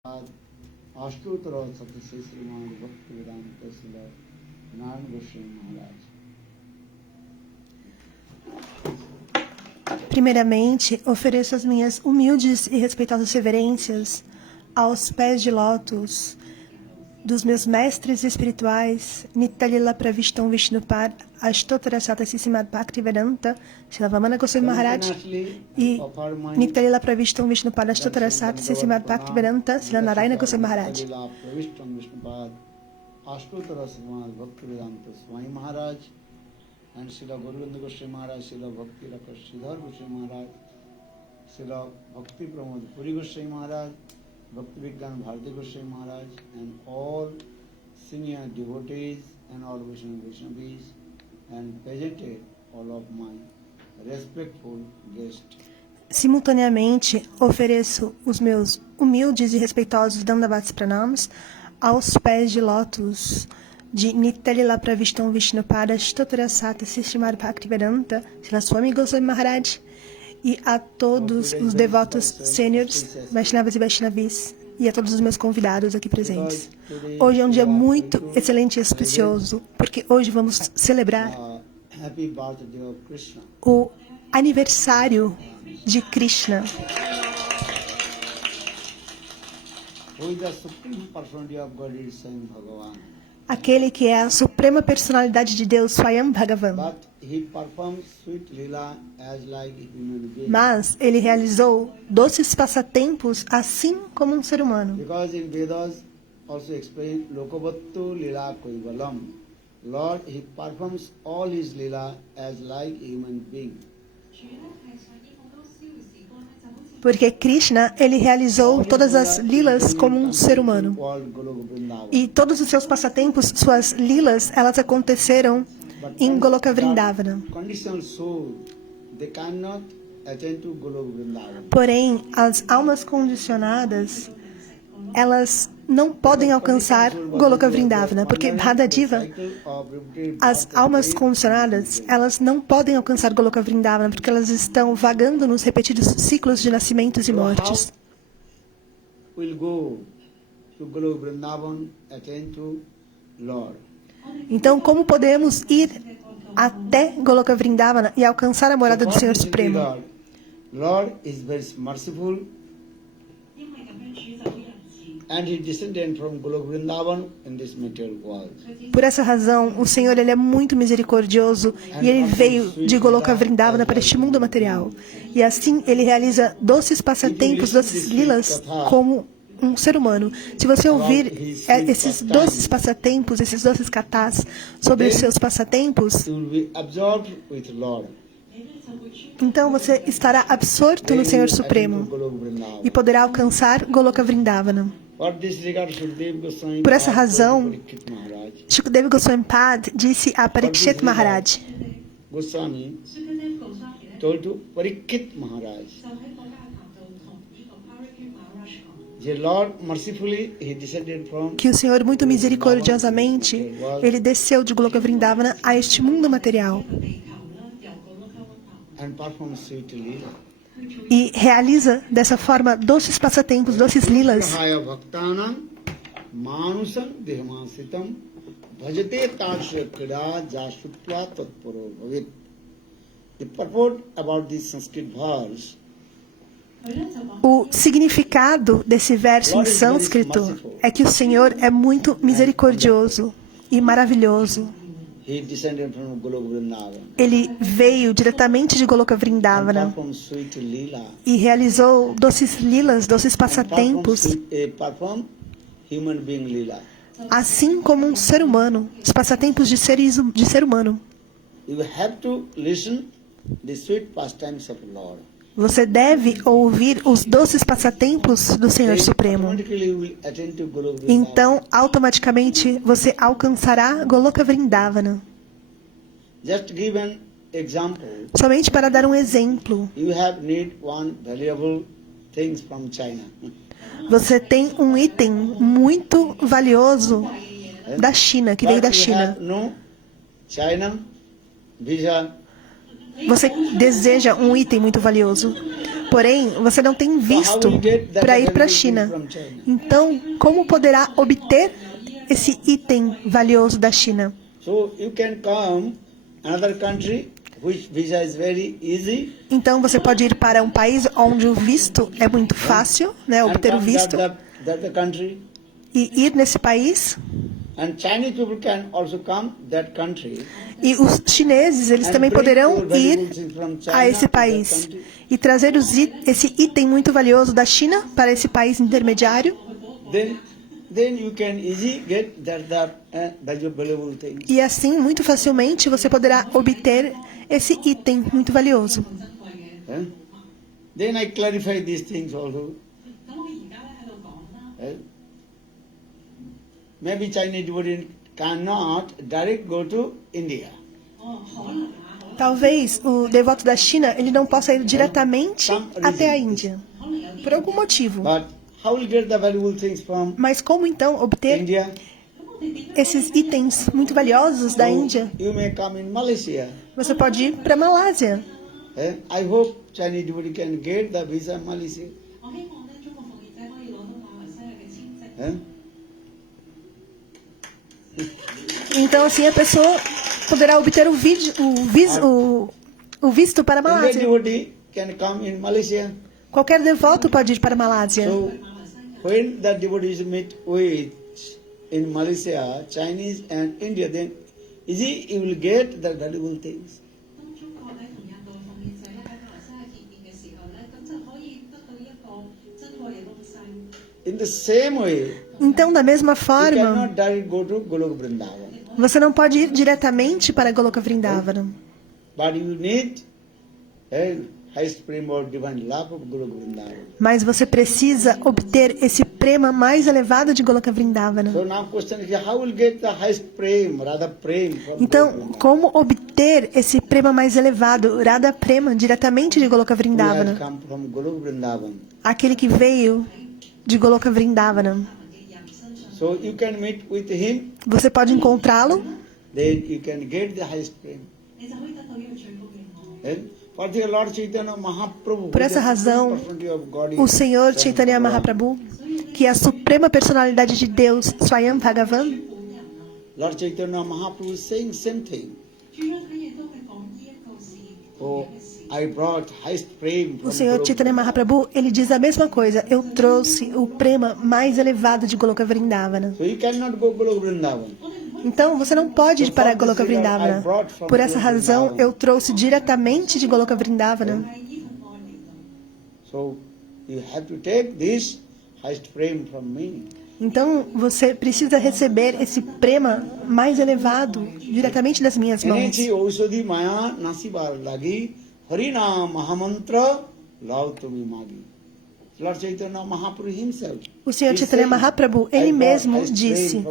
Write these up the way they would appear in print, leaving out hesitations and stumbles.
अष्टोत्तर सतश्री श्रीमान भक्ति वेदांत शिला नारायण गोस्वामी महाराज. Primeiramente, ofereço as minhas humildes e respeitosas reverências aos pés de lótus dos meus mestres espirituais, Nityalila Pravishtam Vishnupad, Ashtotara Satassimad Bhaktivedanta, Silavamana Goswami Maharaj, e Nityalila Pravishtam Vishnupad, Ashtotara Satassimad Bhaktivedanta, Silanarayana Goswami Maharaj. Ashtotara Satassimad Bhaktivedanta Swami Maharaj, and Srila Govinda Goswami Maharaj, Srila Bhakti Rakas Sridhar Goswami Maharaj, Srila Bhakti Pramod Puri Goswami Maharaj, Bhakti Vigyan Bharati Goswami Maharaj, and all senior devotees and all Vaishnavis, and presented all of my respectful guests. Simultaneamente, ofereço os meus humildes e respeitosos Dandavats Pranams aos pés de lótus de Nityalila Pravishtam Vishnupada Ashtotara Satassimad Bhaktivedanta, Srila Swami Goswami Maharaj, e a todos os devotos sêniores, Vaishnavas e Vaishnavis, e a todos os meus convidados aqui presentes. Hoje é um dia muito excelente e auspicioso, porque hoje vamos celebrar o aniversário de Krishna, aquele que é a suprema personalidade de Deus, Swayam Bhagavan. Mas ele realizou doces passatempos assim como um ser humano. Lord, he performs all his lila as like human being. Porque Krishna, ele realizou todas as lilas como um ser humano. E todos os seus passatempos, suas lilas, elas aconteceram em Goloka Vrindavana. Porém, as almas condicionadas, elas não podem alcançar Goloka Vrindavana, porque Radhadiva, as almas condicionadas, elas não podem alcançar Goloka Vrindavana, porque elas estão vagando nos repetidos ciclos de nascimentos e mortes. Então, como podemos ir até Goloka Vrindavana e alcançar a morada do Senhor Supremo? Lord is very merciful. And he descended from Goloka Vrindavan in this material world. Por essa razão, o Senhor, ele é muito misericordioso e ele veio de Goloka Vrindavana para este mundo material. E assim ele realiza doces passatempos, doces lilas como um ser humano. Se você ouvir esses doces passatempos, esses doces katás sobre os seus passatempos, então você estará absorto no Senhor Supremo e poderá alcançar Goloka Vrindavana. Por essa razão, Shukadeva Goswami Pad disse a Parikshit Maharaj: que o Senhor, muito misericordiosamente, ele desceu de Goloka Vrindavana a este mundo material e realiza dessa forma doces passatempos, doces lilas. O significado desse verso em sânscrito é que o Senhor é muito misericordioso e maravilhoso. Ele veio diretamente de Goloka Vrindavana e realizou doces lilas, doces passatempos, assim como um ser humano, os passatempos de ser humano. Você deve ouvir os doces passatempos do Senhor Supremo. Então, automaticamente, você alcançará Goloka Vrindavana. Somente para dar um exemplo, você tem um item muito valioso da China, que veio da China. Você deseja um item muito valioso. Porém, você não tem visto para ir para a China. Então, como poderá obter esse item valioso da China? So you can come another country which visa is very easy. Então, você pode ir para um país onde o visto é muito fácil, né, And obter o come visto, that the country. e ir nesse país. And Chinese people can also come that country. E os chineses, eles And também bring poderão your valuable ir things from China a esse to that país country. e trazer esse item muito valioso da China para esse país intermediário. Then you can easily get that valuable things. E assim, muito facilmente, você poderá obter esse item muito valioso. Then I clarify these things also. Maybe Chinese devotee cannot direct go to India. Talvez o devoto da China ele não possa ir diretamente até a Índia, por algum motivo. But how will get the valuable things from Mas como então obter India? esses itens muito valiosos da Índia? You may come in Malaysia. Você pode ir para a Malásia. I hope Chinese devotee can get the visa in Malaysia. Então assim a pessoa poderá obter o visto para a Indian Malásia. devotee can come in Malaysia. Qualquer devoto pode ir para a Malásia. So when the devotees meet with in Malaysia, Chinese and India, then easy you will get the valuable things. In the same way, Então, da mesma you forma, cannot directly go to Golok Vrindavan. você não pode ir diretamente para Goloka Vrindavana. But you need a highest prema or divine love of Golok Vrindavan. Mas você precisa obter esse prema mais elevado de Goloka Vrindavana. So now question is how will get the highest prema, Radha prema from Golok Então, Vrindavan? como obter esse prema mais elevado, Radha Prema, diretamente de Goloka Who has Vrindavana? come from Golok Vrindavan. Aquele que veio de Goloka Vrindavana. So you can meet with him, Você pode encontrá-lo, then you can get the highest prema. For the Lord Chaitanya Mahaprabhu, Por essa razão, o Senhor Chaitanya Mahaprabhu, que é a suprema personalidade de Deus, Swayam Bhagavan, Lord Chaitanya Mahaprabhu is saying same thing. Oh, I brought highest prema from o Senhor Golok Chaitanya Mahaprabhu, ele diz a mesma coisa. Eu trouxe o prema mais elevado de Goloka Vrindavana. So you cannot go Golok Vrindavan. Então, você não pode ir para Goloka Vrindavana. Por essa razão, eu trouxe diretamente de Goloka Vrindavana. So you have to take this highest prema from me. Então, você precisa receber esse prema mais elevado diretamente das minhas mãos. Enechi Ausadi Maya Nasibar Lagi Harina Mahamantra Lautami Magi. Lord Chaitanya Mahaprabhu himself. O Senhor Chaitanya Mahaprabhu, ele mesmo disse: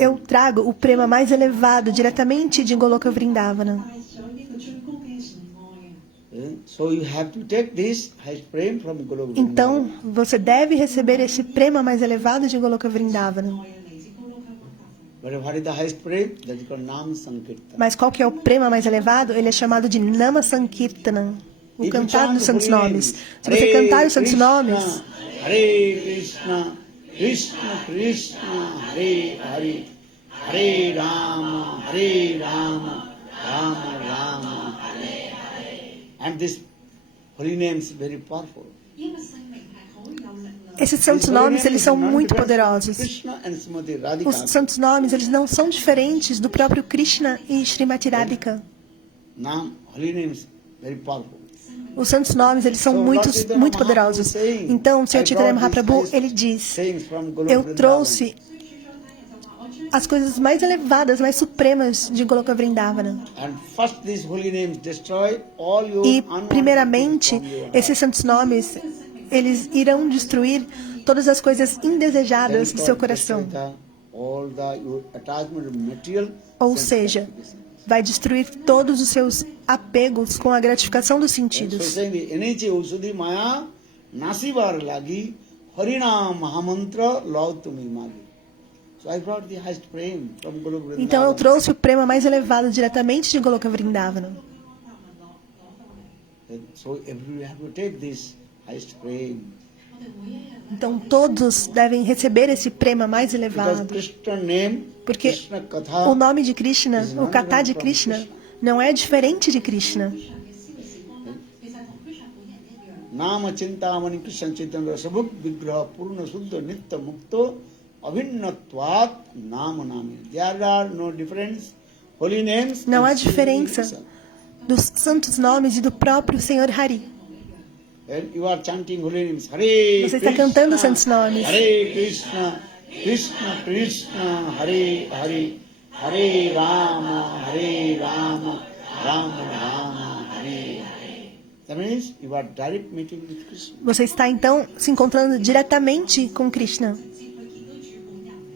eu trago o prema mais elevado diretamente de Goloka Vrindavana. So you have to take this highest prema from Golok Vrindavan. Então, você deve receber esse prema mais elevado de Goloka Vrindavana. But what is the highest prema? That is called Nam Sankirtan. Mas qual que é o prema mais elevado? Ele é chamado de Nama Sankirtana, o cantar dos santos nomes. Se você cantar os santos nomes, Hare Krishna, Krishna Krishna, Hare Hare, Hare Rama, Rama Rama, Hare Hare. And this holy name is very powerful. esses santos nomes, eles são muito poderosos. Krishna and Srimati Radhika. Os santos nomes, eles não são diferentes do próprio Krishna e Srimati Radhika. Nam, holy names, very powerful. Os santos nomes, eles são muito poderosos. Então, o Senhor Chaitanya Mahaprabhu, ele diz: eu trouxe as coisas mais elevadas, mais supremas de Goloka Vrindavana. E, primeiramente, esses santos nomes, eles irão destruir todas as coisas indesejadas do seu coração. Ou seja, vai destruir todos os seus apegos com a gratificação dos sentidos. Então eu trouxe o prema mais elevado diretamente de Goloka Vrindavana. So everyone have to take this highest prema. Então todos devem receber esse prema mais Because elevado. Krishna name, Porque Krishna Katha, o nome de Krishna, is o not Katha de different from Krishna, Krishna. não é diferente de Krishna. Nama Chintamani Krishna Chaitanya Rasabhuk Vigraha Purna Suddha Nitya Mukto Avinnatvat Nama Nami. There are no difference. Holy names. Não and há diferença singing dos santos nomes e do próprio Senhor Hari. And you are chanting holy names. Hare Você está Krishna, cantando os santos nomes. Hare Krishna, Krishna Krishna, Hare Hare, Hare Rama, Rama Rama, Hare Hare. That means you are direct meeting with Krishna. Você está então se encontrando diretamente com Krishna.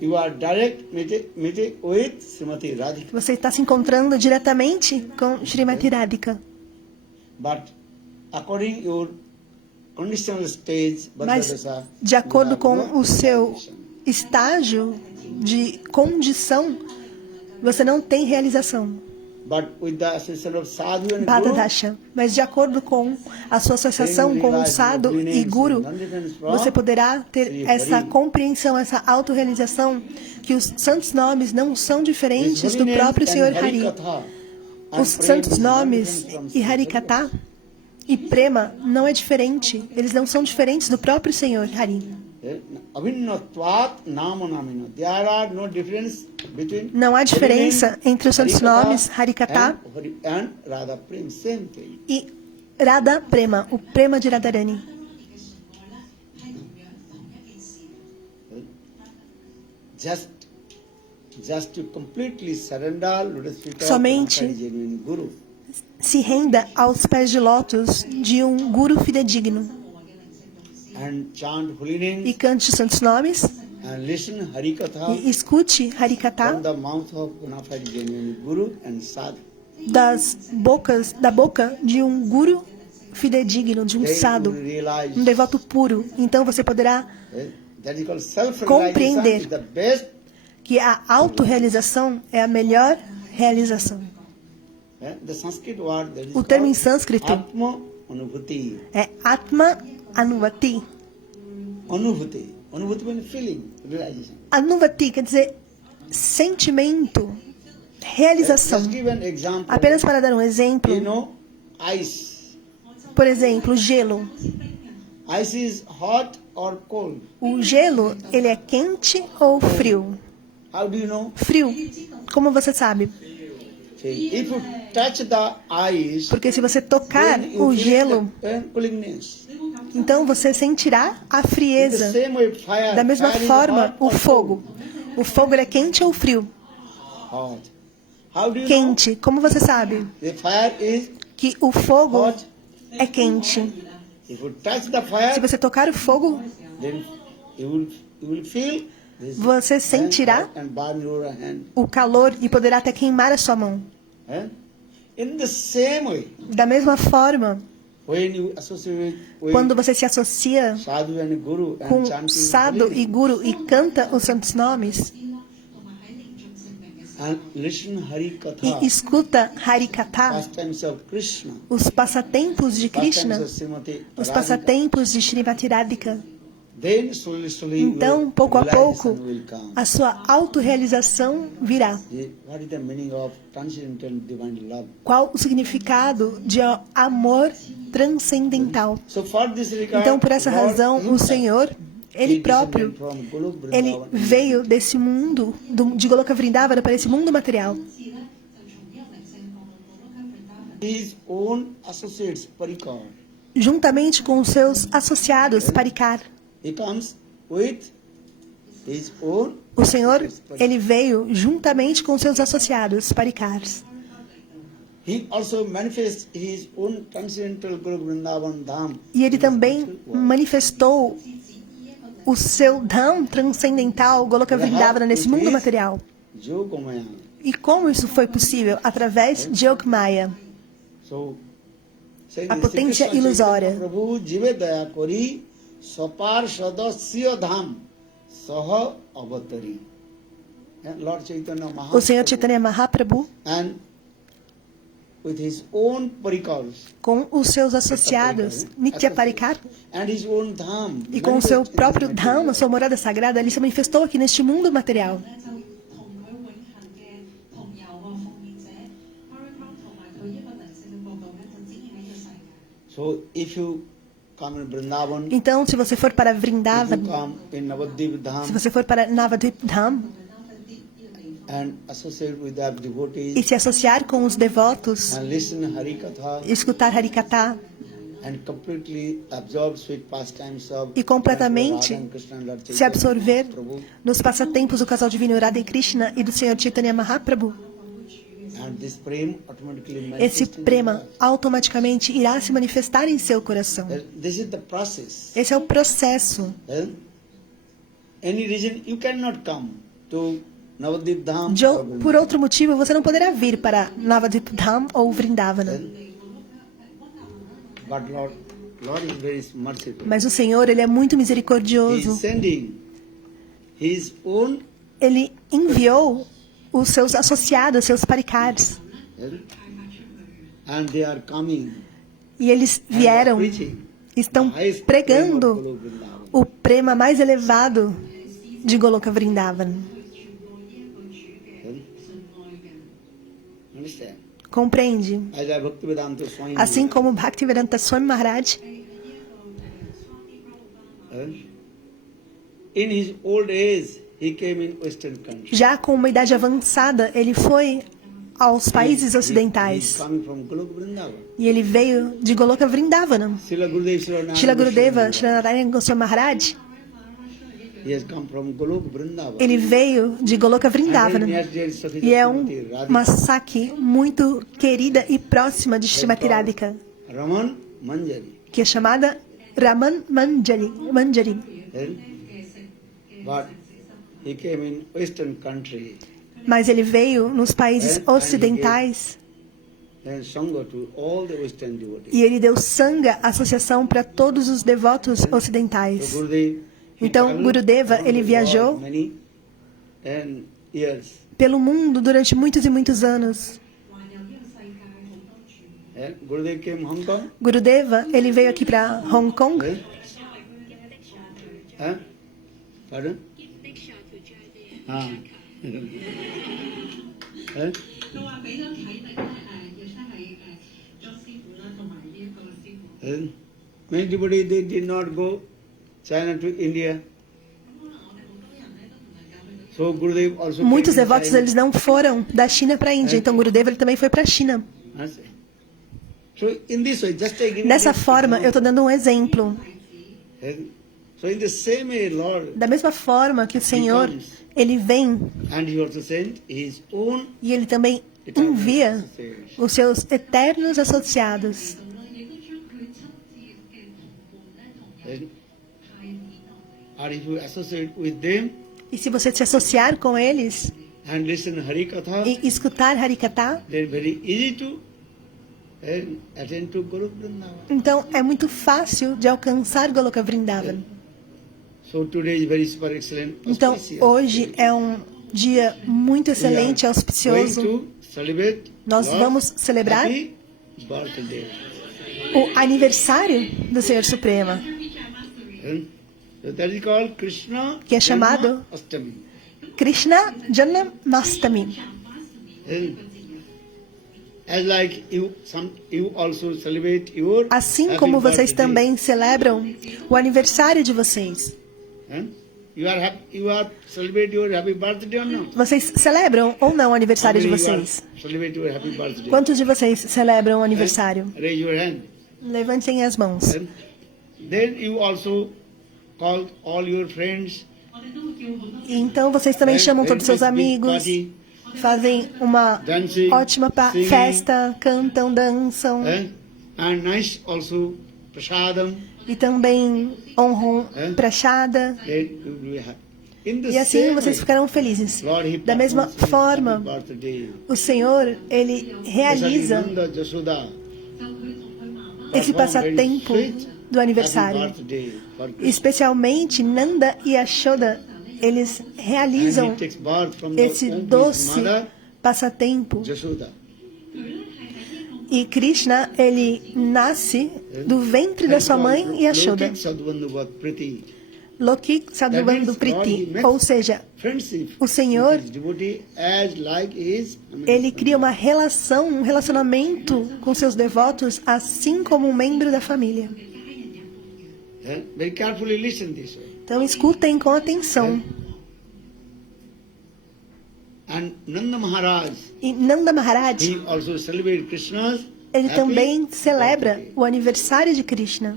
You are direct meeting with Srimati Radhika. Você está se encontrando diretamente com Srimati Radhika. But according your conditional stage, Mas, Bhaddadasa, de acordo you have com no o seu condition. estágio de condição, você não tem realização. But with the association of sadhu and guru, Bhadadasha. Mas de acordo com a sua associação com o sadhu e guru, você poderá ter essa compreensão, essa autorrealização que os santos nomes não são diferentes do próprio Senhor Hari. Os santos nomes e Harikatha e Prema não é diferente. Eles não são diferentes do próprio Senhor Hari. Avinnatvat nama namina. There are no difference between Não há diferença Hari entre os santos Harikatha nomes Harikatha and Radha Prem. Same thing. e Radha Prema, o Prema de Radharani. Just to completely surrender lotus feet of Somente Brahma genuine Guru. se renda aos pés de lótus de um guru fidedigno And chant holy e names cante os santos nomes and listen Harikatha e escute from Harikatha the mouth of bona fide genuine Guru and Sadhu. da boca de um guru fidedigno, de um Then you sadhu, will realize um devoto puro. Então você poderá that is called self-realization compreender is the best. que a autorrealização é a melhor realização. The Sanskrit word that is O termo em called sânscrito Atma Anubhuti. é Atma Anuvati. Anubhuti. Anubhuti means feeling, realization. Anuvati quer dizer sentimento, realização. Just give an example. Apenas para dar um exemplo, You know, ice. por exemplo, gelo. Ice is hot or cold? O gelo, ele é quente ou frio? How do you know? Frio. Como você sabe? See, if you touch the ice, Porque se você tocar then you o feel gelo, the coolingness. então você sentirá a In the frieza. same way, fire. Da mesma Fire is forma, hot o or fogo. O fogo ele é quente ou frio? cold? Hot. How do you Quente. Como você sabe know? The fire is que o fogo hot. é quente? If you touch the Se fire, você tocar o fogo, then you will feel this você sentirá and burn your hand. o calor e poderá até queimar a sua mão. In the same way, Da mesma forma, when you associate with quando você se associa sadhu and guru com and chanting sadhu holy e guru e canta os santos nomes and listen Hari Katha, e escuta Harikatha, pastimes of Krishna, os passatempos de Krishna, pastimes of Srimati os Radhika, passatempos de Srimati Radhika, then slowly então, your pouco a pouco, realization will come. a sua autorrealização virá. What is the meaning of transcendental divine love? Qual o significado de amor transcendental? So for this regard, Então, por essa Lord razão, o himself, Senhor, Ele he próprio, descended from Golok Ele Vrindavan. veio desse mundo, de Goloka Vrindavana para esse mundo material. His own associates, Parikar. Juntamente com os seus associados, Parikar. He comes with his own O Senhor, associates, Parikar. Ele veio juntamente com os seus associados, Parikars. He also manifests his own transcendental Golok Vrindavan Dham. E Ele também manifestou o seu Dham transcendental, Goloka Vrindavana, nesse mundo material. Yogamaya. E como isso foi possível? Através de Yogamaya, So, a potência ilusória. Prabhu jive daya kori sapar sadasya dham saha avatari. Lord Chaitanya O Senhor Mahaprabhu Chaitanya Mahaprabhu and with his own parikars. com os seus associados, Nitya Parikar, And his own dham. e com o seu manifest in próprio this Dham, a material. sua morada sagrada, ele se manifestou aqui neste mundo material. 咧就同佢永恆嘅同遊奉獻者 Parikram 同埋佢一個靈性嘅國度咧，就展現喺呢個世界。 So if you come in Vrindavan, Então, se você for para if you Vrindavan, come in Navadvip se Dham você for para Navadvip Dham and associate with the e devotees se associar com os devotos, and listen Harikatha escutar Harikatha and completely absorb sweet pastimes of e completamente Radha and Krishna and Lord se Chaitanya absorver Mahaprabhu. nos passatempos do casal divino Radha e Krishna e do Senhor Chaitanya Mahaprabhu. And this prema automatically Esse manifests in prema your heart. automaticamente irá se manifestar em seu coração. This is the process. Esse é o processo. Any reason you cannot come to Navadvip Dham or Por outro motivo, você não poderá vir para Navadvip Dham ou Vrindavana. But Lord is very merciful. Mas o Senhor, ele é muito He is misericordioso. sending his own Ele enviou os seus associados, seus parikads. and they are coming E eles and vieram, preaching estão the highest pregando prema of Goloka Vrindavan. o prema mais elevado de Goloka Vrindavan. Understand? Compreende? As I Bhaktivedanta Swami Assim como Bhaktivedanta Swami Maharaj, in his old age he came in Western country. já com uma idade avançada, ele foi aos países He's ocidentais. coming from Goloka Vrindavan. E ele veio de Goloka Vrindavana. Srila Gurudev Srila Narayana Shila Gurudeva, Goswami, Shila Narayana Goswami Maharaj, he has come from Goloka Vrindavan. ele veio de Goloka Vrindavana. E é uma Saki muito querida e próxima de Srimati Radhika, Raman Manjari. que é chamada Raman Manjari. But he came in Western country Mas ele veio nos países ocidentais and Sangha to all the Western devotees. e ele deu Sangha, associação para todos os devotos So ocidentais. Gurudev, he Então, traveled Gurudeva, around ele the viajou world many years. Pelo mundo durante muitos e muitos anos. Gurudev came Hong Kong. Gurudeva, ele veio aqui para Hong Kong. Pardon? Ah. 佢話俾咗啟迪咧亦都係莊師傅啦，同埋呢一個師傅。 Many devotees they did not go China to India. So Gurudev also Muitos came in devotos China. eles não foram da China para a Índia, então Gurudeva ele também foi para a China. So in this way, just taking Dessa forma, eu estou dando um exemplo. So in the same way, Lord, Da mesma forma que o Senhor, ele vem and he also sent his own e ele também envia os seus eternos associados. or if you associate with them E se você se associar com eles and listen Harikatha, e escutar Harikatha, then very easy to attend to Goloka Vrindavan. então é muito fácil de alcançar Goloka Vrindavan. So today is very super excellent. Então auspicious. hoje é um dia muito excelente, We are auspicioso. going to celebrate Nós Lord's vamos celebrar happy birthday. o aniversário do Senhor Suprema, So that is called Krishna que é chamado Astami. Krishna Janmastami. As like you also celebrate your Assim happy como vocês birthday. também celebram o aniversário de vocês. You are celebrate your happy birthday or not? Vocês celebram ou não o aniversário de How many you are vocês? Celebrate your happy birthday. Quantos de vocês celebram o aniversário? Raise your hand. Levantem as mãos. Then you also call all your friends. E então vocês também chamam todos os seus Big amigos, party, fazem uma dancing, ótima singing, festa, cantam, dançam and nice also prasadam. e também honram Prashada. Then you will be happy. In the E assim same vocês way, ficarão felizes. Lord, he Da mesma performs his forma, happy birthday. o Senhor, ele realiza Nanda, Jasoda, esse perform very passatempo sweet do aniversário. happy birthday for Krishna. Especialmente Nanda e Yashoda, eles And realizam he takes birth from the esse womb of his doce mother, passatempo. Jasoda. E Krishna, ele nasce do ventre da sua mãe Yashoda. Lokik Sadhubandhu Bhat Priti. Lokik Sadhubandhu Priti. Ou seja, Friendship o Senhor, with his devotee as like his ele cria uma relação, um relacionamento com seus devotos, assim como um membro da família. Very carefully listen this. Então, escutem com atenção. And Nanda Maharaj, E Nanda Maharaj, he also celebrated Krishna's ele happy também celebra birthday. o aniversário de Krishna.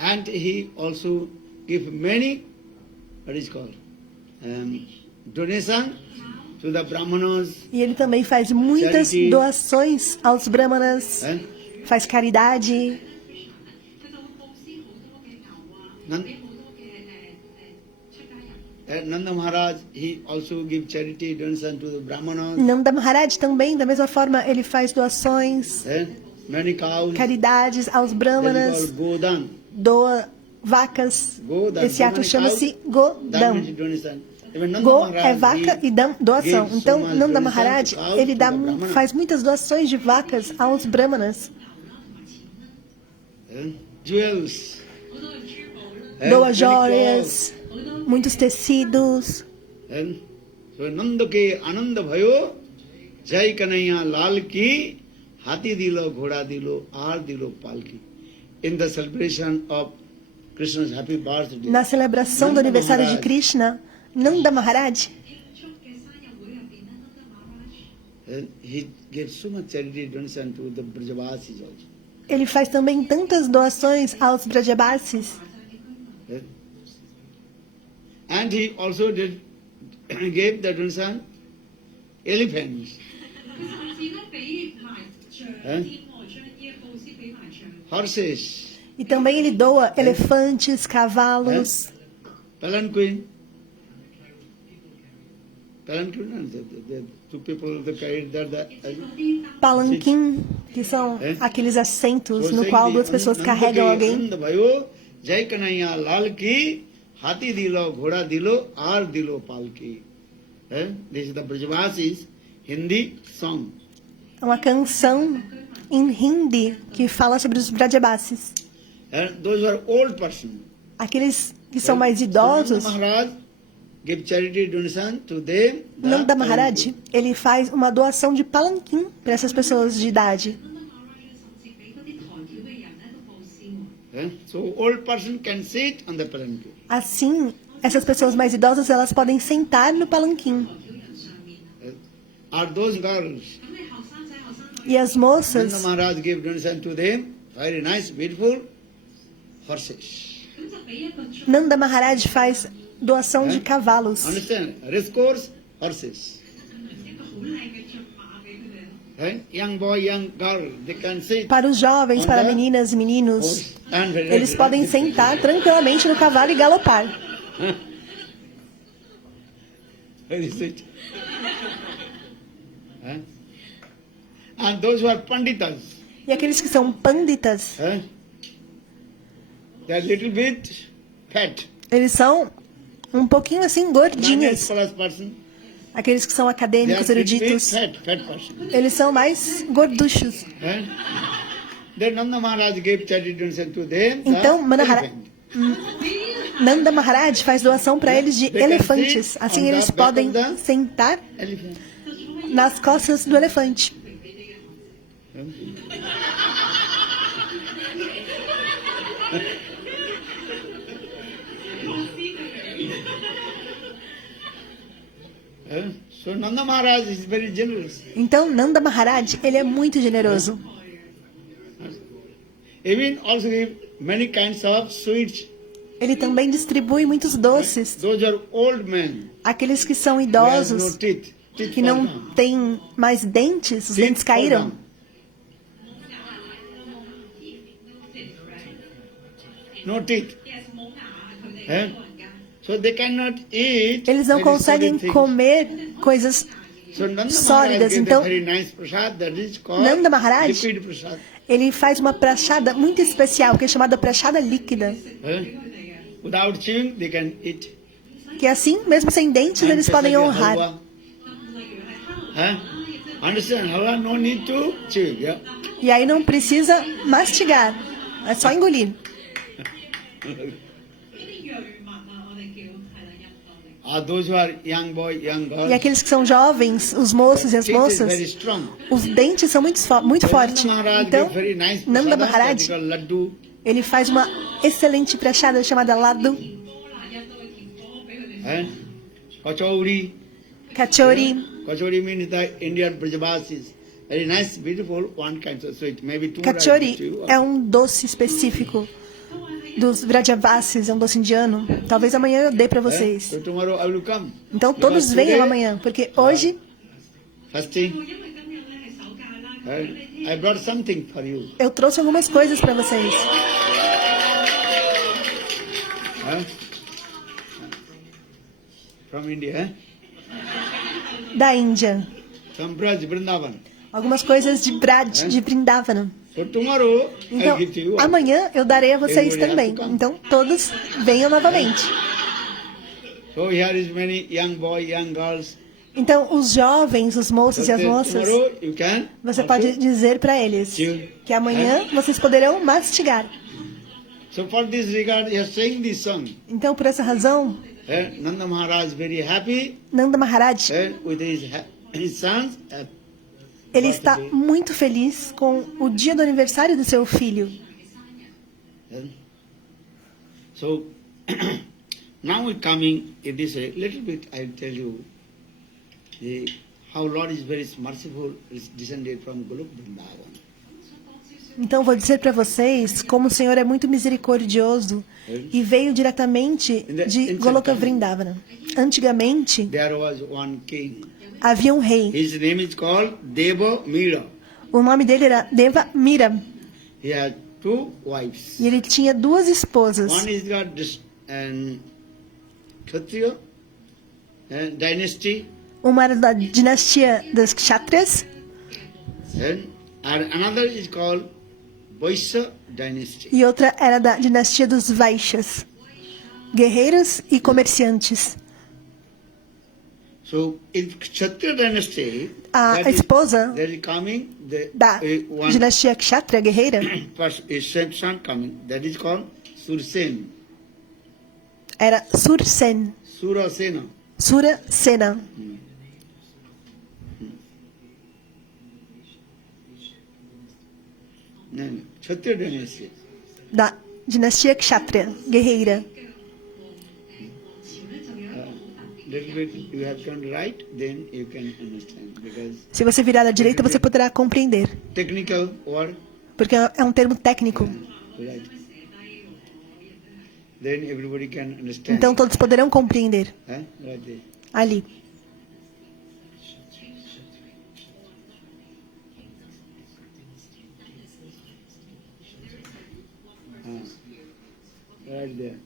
And he also give many, what is called, donation to the Brahmanas. E ele também faz muitas Charity. doações aos brahmanas, faz caridade. Nanda Maharaj, he also give charity donation to the Brahmanas. Nanda Maharaj também, da mesma forma, ele faz doações, Many cows. caridades aos That is brahmanas, called Godan. doa vacas. Godan. Esse ato chama-se That Godam. means donation. Even Nanda Go Maharaj, é vaca he e dam doação. gave so Então, much Nanda donation Maharaj, to cows ele to dá, the Brahmanas. faz muitas doações de vacas aos brahmanas. Jewels. Doa Many joias, muitos tecidos. clothes. So Nanda ke Ananda bhayo Jai Kanaiya Lal ki Hati dilo, Ghoda dilo, Ar dilo, Palki. In the celebration of Krishna's happy birthday. Na celebração do Nanda aniversário de Maharaj, Krishna, Nanda Maharaj, he gave so much charity donation to the Brajavasis also. ele faz também tantas doações aos Brajabasis. And he also did gave the donation elephants, horses, E também ele doa elefantes, cavalos, palanquin. Palanquin, no, the two people that carried the palanquim, que são aqueles assentos no qual duas pessoas carregam alguém. Jai Kanaiya Lal ki Hati dilo, Ghoda dilo, Ar dilo, Palki. This is the Brajavasis Hindi song. É uma canção em hindi que fala sobre os Brajabasis. And those were old persons. Aqueles que são mais idosos, So Nanda Maharaj give charity donation to them. Nanda Maharaj, ele faz uma doação de palanquim para essas pessoas de idade. So old person can sit on the palanquin. Assim, essas pessoas mais idosas, elas podem sentar no palanquim. Are those girls? E as Nanda moças, Maharaj gave donation to them. Very nice, beautiful horses. Nanda Maharaj faz doação de cavalos. Understand? Race course, horses. Young boy, young girl, they can sit. Para os jovens, para meninas e meninos, eles podem sentar tranquilamente no cavalo e galopar. Very sweet. And those who are panditas, E aqueles que são panditas, they are little bit fat. eles são um pouquinho assim gordinhos. Plus person, Aqueles que são they are acadêmicos, little bit eruditos, fat person. eles são mais gorduchos. Then Nanda Maharaj gave charity donation to them. Então, the Manahara- elephant. Nanda Maharaj faz doação para eles de They can elefantes. sit Assim on the eles back podem of the sentar Elephant. nas costas do elefante. So Nanda Maharaj is very generous. Então, Nanda Maharaj, ele é muito generoso. Even also give many kinds of sweets. Ele também distribui muitos doces. Those are old men. Aqueles que são Who has idosos, no teeth. Teeth que fall não down. têm mais dentes, os Teeth dentes fall caíram. down. No teeth. So they cannot eat. Eles não very conseguem solid things. comer coisas. So Nanda sólidas, Maharaj gave então, a very nice prasad that is called Nanda Maharaj, liquid prasad. ele faz uma prachada muito especial, que é chamada prachada líquida. Without chewing, they can eat. Que assim, mesmo sem dentes, And eles podem especially honrar. halwa. Understand? However, no need to chew. Yeah. E aí não precisa mastigar, é só engolir. 嗰啲藥物啊，我哋叫係啦，印度嚟。 Those who are young boy, young girl, E aqueles que são jovens, os moços e as teeth is moças, very strong. os dentes são muito fortes. Então, very nice Nanda prasada, Maharaj, that is called laddu. ele faz uma excelente prachada chamada Ladu, 波啦，印度嘅甜波俾佢哋。 Kachori. Kachori. Kachori means the Indian Brajavasis. Very nice, beautiful, one kind of sweet. Maybe two. Kachori é um doce específico dos Vrajavasis, é um doce indiano. Talvez amanhã eu dê para vocês. So tomorrow I will come. Então todos venham amanhã, porque hoje Fasting. 因為今日咧係首假啦， I brought something for you. eu trouxe algumas coisas para vocês. From India, Da Índia. From Braj, Vrindavan. Algumas coisas de Braj, de Vrindavana. So tomorrow Então, I give to you. amanhã eu darei a vocês também. Então, todos venham novamente. So here is many young boys, young girls. Então, os jovens, os moços e as So moças, tomorrow you can. você also pode dizer para eles que amanhã vocês poderão mastigar. So for this regard, you are saying this song. Então, por essa razão, Nanda Maharaj very happy Nanda Maharaj, with his sons. ele está muito feliz com o dia do aniversário do seu filho. So now we're coming in this a little bit. I'll tell you how Lord is very merciful. Is descended from Golok Vrindavan. Então, vou dizer para vocês como o Senhor é muito misericordioso e veio diretamente de Goloka Vrindavana. Antigamente, There was one king. havia um rei. His name is called Deva Mira. O nome dele era Deva Mira. He had two wives. E ele tinha duas esposas. One is got this Kshatriya dynasty, Uma era da dinastia das Kshatriyas and another is called Vaishya dynasty. e outra era da dinastia dos Vaishyas, guerreiros e comerciantes. So in Kshatriya dynasty, A that is- esposa there is coming da one dinastia Kshatriya, guerreira, first is son coming. That is called Sursen, era Sursen, Surasena. Surasena. No, Kshatriya dynasty. Da dinastia Kshatriya, guerreira. Little bit you have turned right, then you can understand because Se você virar à direita, você poderá compreender, technical word, porque é um termo técnico. right? Then everybody can understand. Então todos poderão compreender Right there. ali. Right there.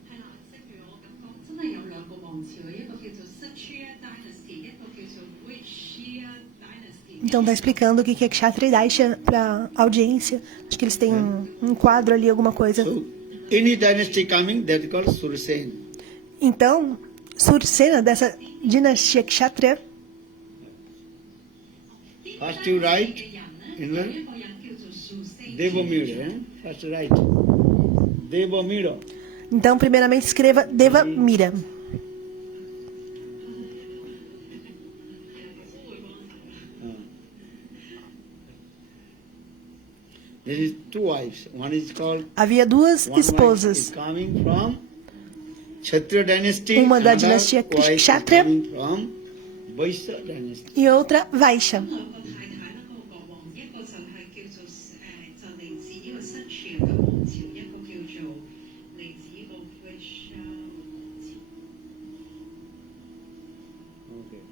真係有兩個王朝，一個叫做 Kshatriya Dynasty，一個叫做 Vaishya Dynasty。 Então está explicando o que é Kshatriya e Vaishya para a audiência. Acho que eles têm um quadro ali, alguma coisa. So any dynasty coming, that is called Sursen. Então, Sursena, dessa dinastia Kshatriya, First you write in the 一個人叫做 Susen。 Devamira. First write Devamira. então primeiramente escreva Deva Mira. There is two wives. One is called Havia duas one wife is esposas, coming from Kshatriya dynasty. Uma da another dinastia wife is Kshatriya. coming from Vaishya dynasty. e outra Vaishya. 兩個太太啦，嗰個國王，一個就係叫做就嚟自呢個Kshatriya嘅王朝，一個叫做嚟自呢個 Vaishya 王朝。 Okay.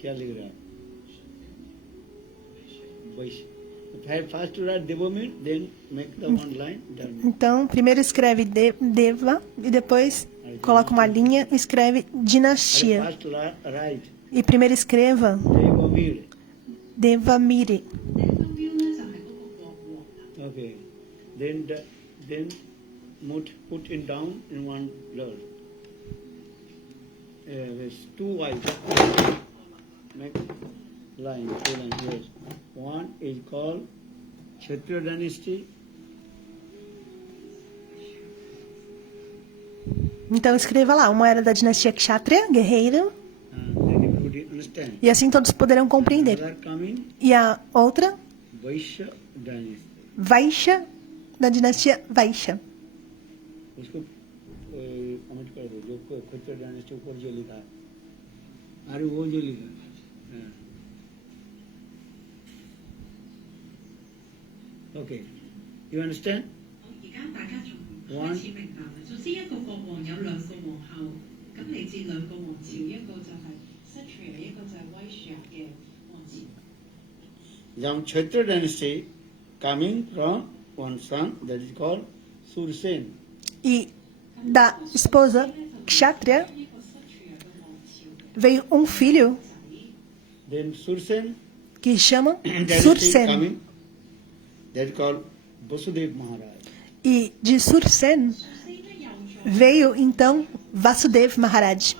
क्या लिख रहा है? वैश्य। First to write Devamir, then make the one line. Then Então, primeiro escreve Deva e depois coloca uma linha e escreve dinastia. first write E primeiro escreva Devamir. Devamiri. 呢個標咧就係嗰個國王啦。 Okay. Then put it down in one blood. With two white. Make line, two lines. Yes. One is called Kshatriya dynasty. Então escreva lá, uma era da dinastia Kshatriya, guerreiro, Then everybody understand. e assim todos poderão compreender. Another coming E a outra, Vaishya dynasty. Vaishya, da dinastia Vaishya. उसको कमेंट कर दो जो क्षत्रिय डायनेस्टी ऊपर जो लिखा है अरे वो जो लिखा है okay you understand 而家大家仲開始明白啦。總之一個國王有兩個皇后，咁嚟自兩個王朝，一個就係 Kshatriya，一個就係 Vaishya 嘅王朝。 Now Kshatriya dynasty coming from one son that is called Sursen. E da esposa Kshatriya 一個 Kshatriya 嘅王朝 veio um filho Then Sursen que chama dynasty Sursen. coming that is called Vasudev Maharaj. E de Sursen veio então Vasudev Maharaj.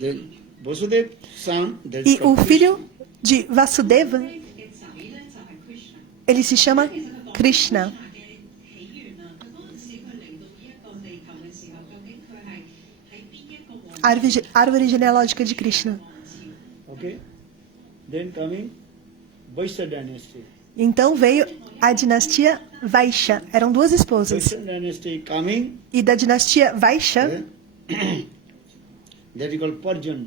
Then Vasudev son that is E o called filho Krishna. de Vasudeva, 嘅仔咧就係 Krishna。 ele se chama Krishna. 嘅起源啊，佢嗰陣時佢嚟到呢一個地球嘅時候，究竟佢係喺邊一個王 Árvore genealógica de Krishna. Okay. Then coming Vaishya dynasty. Então veio a dinastia Vaishya. Eram duas esposas. Vaishya dynasty coming E da dinastia Vaishya that is called Parjan.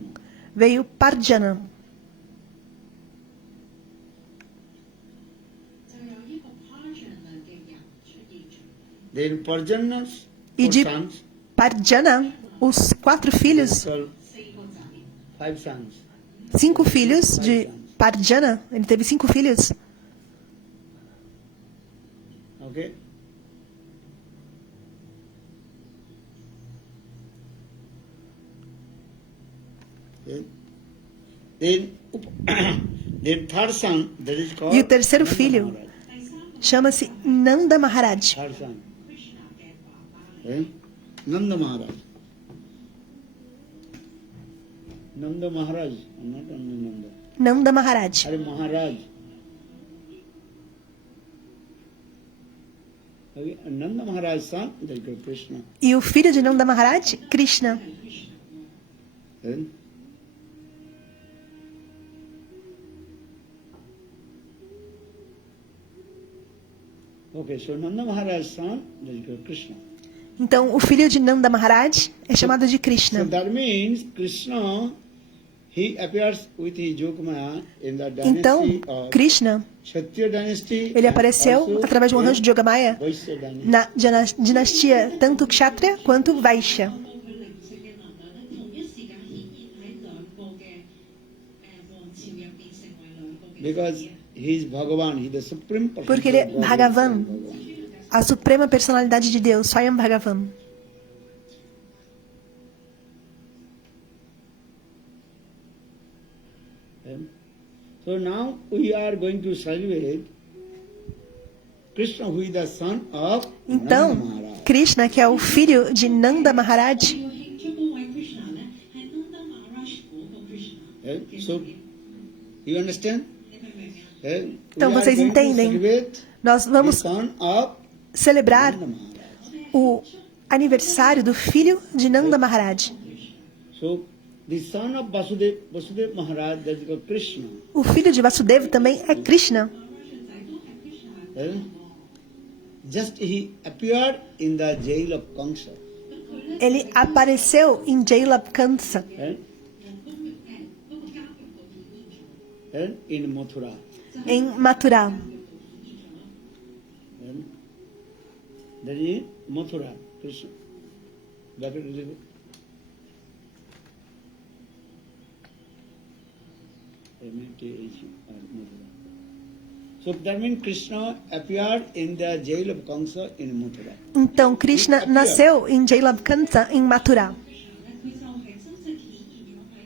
veio Parjana. 就有呢個 Parjana 嘅人出現咗。 Then Parjana's E four de sons Parjana, os 4 that is filhos, called 四個仔， five sons. 5 filhos de Parjana. Ele teve 5 filhos. Okay. Then then third son that is called E o terceiro Nanda filho Maharaj. chama-se Nanda Maharaj. Third son. ，Krishna 嘅爸爸。 Nanda Maharaj. Nanda Maharaj, not only Nanda. Nanda Maharaj. Hare Maharaj. Okay, Nanda Maharaj son, that is called Krishna. E o filho de Nanda Maharaj, Krishna. Then okay, so Nanda Maharaj son, that is called Krishna. Então, o filho de Nanda Maharaj é chamado de So Krishna. that means Krishna, he appears with his Yogamaya in the Então, dynasty of Krishna, Kshatriya dynasty. ele and apareceu also através de um arranjo in de Yogamaya Vaishya dynasty. na dinastia tanto Kshatriya quanto Vaishya. 到佢靈性嘅能量咧，同一時間顯現喺兩個嘅王朝入邊，成為兩個嘅 Because 子。 he is Bhagavan, he is the supreme person. Porque ele é Bhagavan, a suprema personalidade de Deus, Swayam Bhagavan. So now we are going to celebrate Krishna, who is the son of Nanda Então, Maharaj. Krishna, que é o filho de Nanda Maharaj, 要慶祝嗰位 Krishna 咧，係 Nanda Maharaj 嗰個 Krishna 嘅 So you understand? 你明唔明啊？ Então, We are vocês going to entendem? celebrate nós the vamos son of celebrar Nanda Maharaj. o aniversário do filho de Nanda Maharaj. So the son of Vasudev Maharaj, that is called Krishna. O filho de Vasudeva também é Krishna. Eh? Just he appeared in the jail of Kamsa. Ele apareceu em Jailabkansa, Eh? And in Mathura. em Mathura. And that is Mathura, Krishna. That is it. Mathura. So that means Krishna appeared in the jail of Kamsa in Mathura. Então, Krishna nasceu em Jailabkansa, em Mathura. 佢就係真正顯現咗喺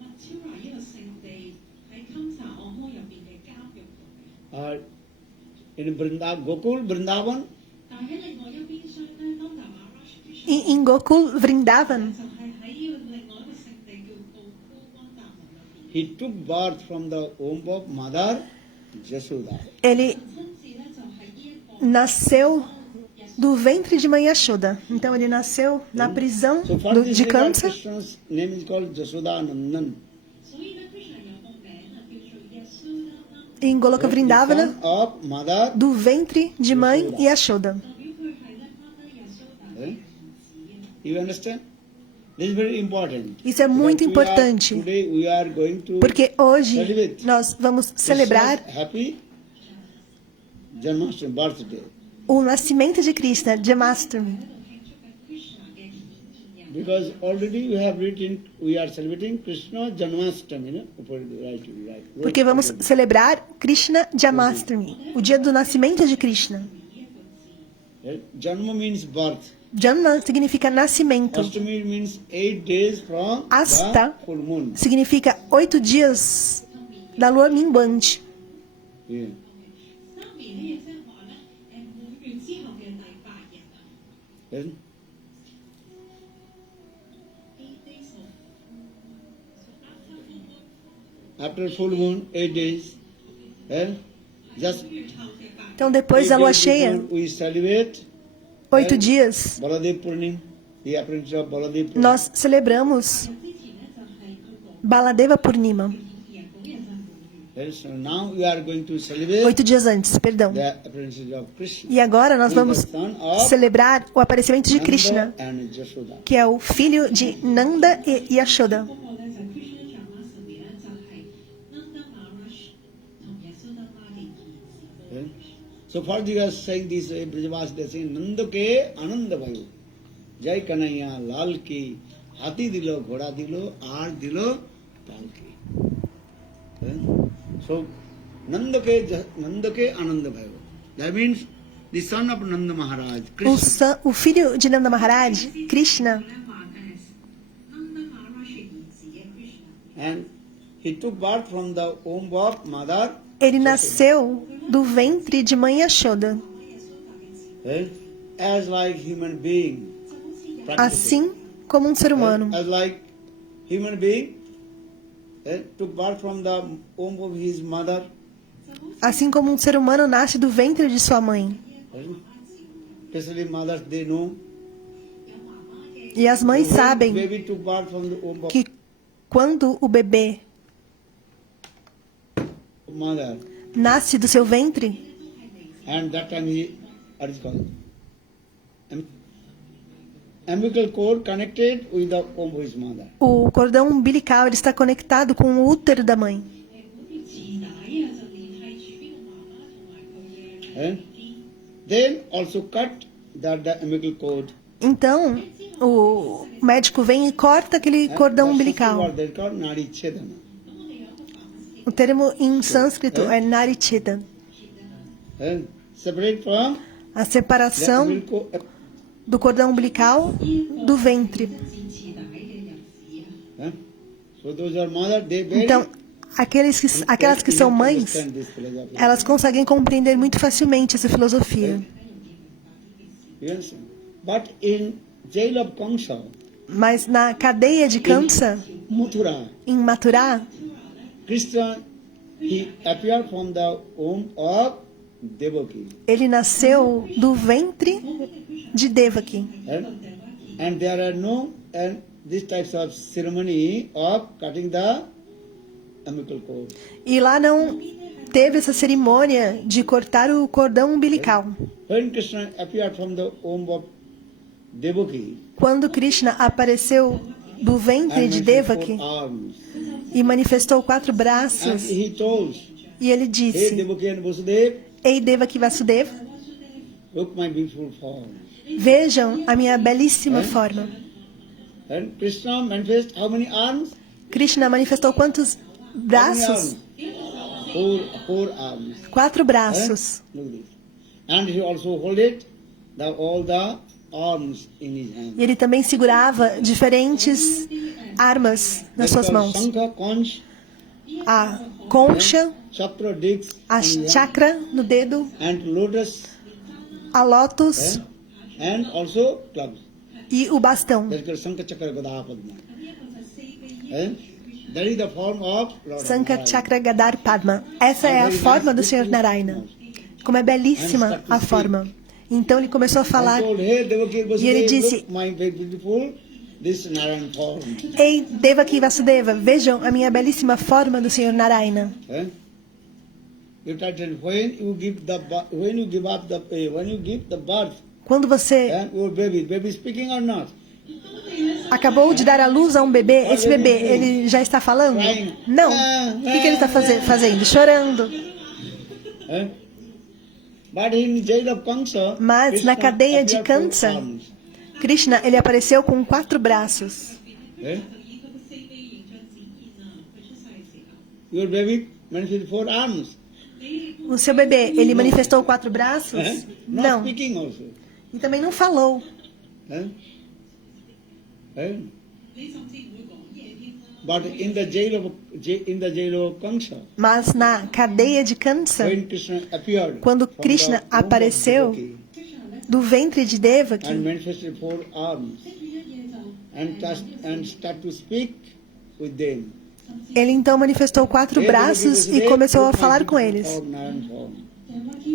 Mathura 呢個聖地喺堪薩按摩入邊嘅監獄度嘅。 Or in Gokul, Vrindavan, 但係喺另外一邊廂 em Gokul Vrindavan. 就係喺另外一個聖地叫道枯溫達文入邊。 He took birth from the womb of mother Jashoda. Ele 親自咧就係呢一個 nasceu do ventre de mãe Yashoda. Então ele nasceu na prisão So for this de reason, Kamsa. Krishna's name is called Jashoda Nandan. 所以咧 Krishna 有個名啊叫做 Yashoda， Em Goloka Vrindavana, Son of mother. do ventre de mãe Yashoda. 代表佢係咧 Mother Yashoda 嘅孩子啊。 You understand? This is very important. Isso é muito Because importante, today we are going to porque hoje celebrate nós vamos celebrar Krishna's happy Janmashtami birthday. o nascimento de Krishna, Janmashtami. 慶祝緊 Krishna 嘅紀念日。 Because already we have written, we are celebrating Krishna Janmashtami, no? Right. Porque vamos celebrar Krishna Janmashtami, o dia do nascimento de Krishna. Right? Janma means birth. Janma significa nascimento. Ashtami means 8 days from Asta the full moon. significa 8 dias da lua minguante. Yeah. 三年咧亦即係話咧，每月之後嘅第8日啊 Yes? ，8 days of After full moon, 8 days. Eh? Just 月後嘅8日。 Então depois da 8 lua days cheia, before we celebrate 8 dias, Baladev Purnim, the appearance of Baladev Purnim. nós celebramos 之前咧就係佢講 Baladeva Purnima. 嘅嗰日就係滿月。 Yes, so now we are going to celebrate 8 dias antes, perdão. the appearance of Krishna. E agora nós vamos Son of celebrar o aparecimento de Krishna, Nanda and Jashoda. que é o filho de Nanda e Yashoda. 嗰個咧就係 Krishna Janmashtami 咧就係 Nanda Maharaj 同 Yashoda 媽嘅兒子。 Okay? So for the guys saying this, Brajavas they saying Nanda ke Ananda Bhayu. Jai Kanaya Lal ki Hati dilo, Ghoda dilo, Aar dilo, Palki. Okay? So Nanda ke Ananda Bhayu. That means the son of Nanda Maharaj, Krishna. O filho de Nanda Maharaj, Krishna, 咧話嘅係 Nanda Maharaj 嘅兒子嘅 Krishna。 And he took birth from the womb of mother. ele nasceu do ventre de mãe Yashoda. Okay? As like human being. Assim como um ser humano. As like human being. Took birth from the womb of his mother. Assim como um ser humano nasce do ventre de sua mãe. Especially mothers, they know. E as mães When sabem baby took birth from the womb of que quando o bebê mother, nasce do seu ventre, and that time he, what is called? Umbilical cord connected with the womb of his mother. o cordão umbilical ele está conectado com o útero da mãe. 嗰條臍帶啊就連繫住呢個媽媽同埋佢嘅 And then also cut the umbilical cord. Então, o médico vem e corta aquele cordão umbilical. They call Nadi Chedana. O termo em sânscrito é naricheta. And separate from A the separação umbilical. do cordão umbilical do ventre. 臍帶嘅日子啊。 So those are mother, they very Então, aquelas que são mães, understand this philosophy. elas conseguem compreender muito facilmente essa filosofia. You understand? But in jail of Kamsa, Mas na cadeia de Kamsa, Mathura, em Mathura, Krishna, he appeared from the womb of Devaki. ele nasceu do ventre de Devaki. And there are no and these types of ceremony of cutting the umbilical cord. E lá não teve essa cerimônia de cortar o cordão umbilical. When Krishna appeared from the womb of Devaki, Quando Krishna apareceu do ventre and de mentioned Devaki 4 arms, e manifestou 4 and braços, he told, e ele Hey disse: Devaki and Vasudev, Ei Devaki Vasudeva, look my beautiful form. vejam a minha belíssima forma. And Krishna manifested how many arms? Krishna manifestou quantos How many braços? arms? Four arms. 4 braços. Look this. And he also holded all the arms in his hand. E ele também segurava diferentes armas nas suas mãos. Shankha, conch, A concha, chakra, dix, a chakra no dedo, and lotus, a lótus and also clubs. e o bastão. That's called Sankha Chakra Gada Padma. That is the form of Lord Sankha Narayana. Chakra Gadar Padma. Essa é a forma do Senhor Narayana. Como é belíssima a forma. Então ele começou a falar And told, "Hey, Devaki e ele Vasudeva, disse: look, my very beautiful, this Narayan form." Ei, Devaki Vasudeva, vejam a minha belíssima forma do Senhor Narayana. You titled, when you give the birth, Quando você your baby speaking or not? acabou de dar à luz a um bebê, esse bebê, ele já está falando? Não. O que ele está fazendo? Chorando. But in the jail of Kamsa, Mas na Krishna cadeia de appeared Kamsa, four arms. Krishna, ele apareceu com 4 braços. Your baby manifested 4 arms. O seu bebê, ele manifestou 4 braços? Not Não. speaking also. E também não falou. But in the jail of Kamsa, Mas na cadeia de Kamsa, when Krishna appeared, quando from Krishna the womb of apareceu Devaki do ventre de and Devaki manifested 4 arms and start to speak with them. ele então manifestou 4 braços e começou a falar com eles.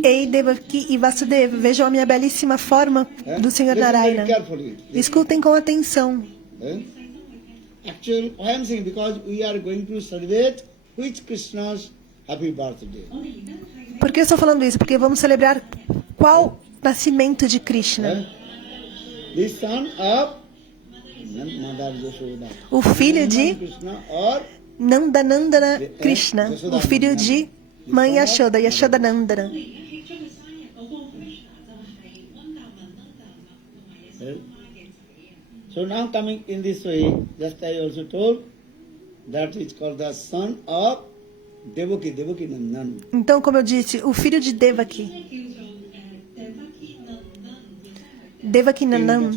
Ei, Devaki e Vasudeva, vejam a minha belíssima forma do Senhor Narayana. Escutem com atenção. Actually, I am saying because we are going to celebrate which Krishna's happy birthday. Por que eu estou falando isso? Porque vamos celebrar qual nascimento de Krishna? The son of Mother Yashoda. O filho de Krishna or Nandanandana Krishna, o filho de Mãe Yashoda, Yashodanandana. So now coming in this way, just I also told that is called the son of Devaki Nandan. Então, como eu disse, o filho de Devaki, Devaki Nandan,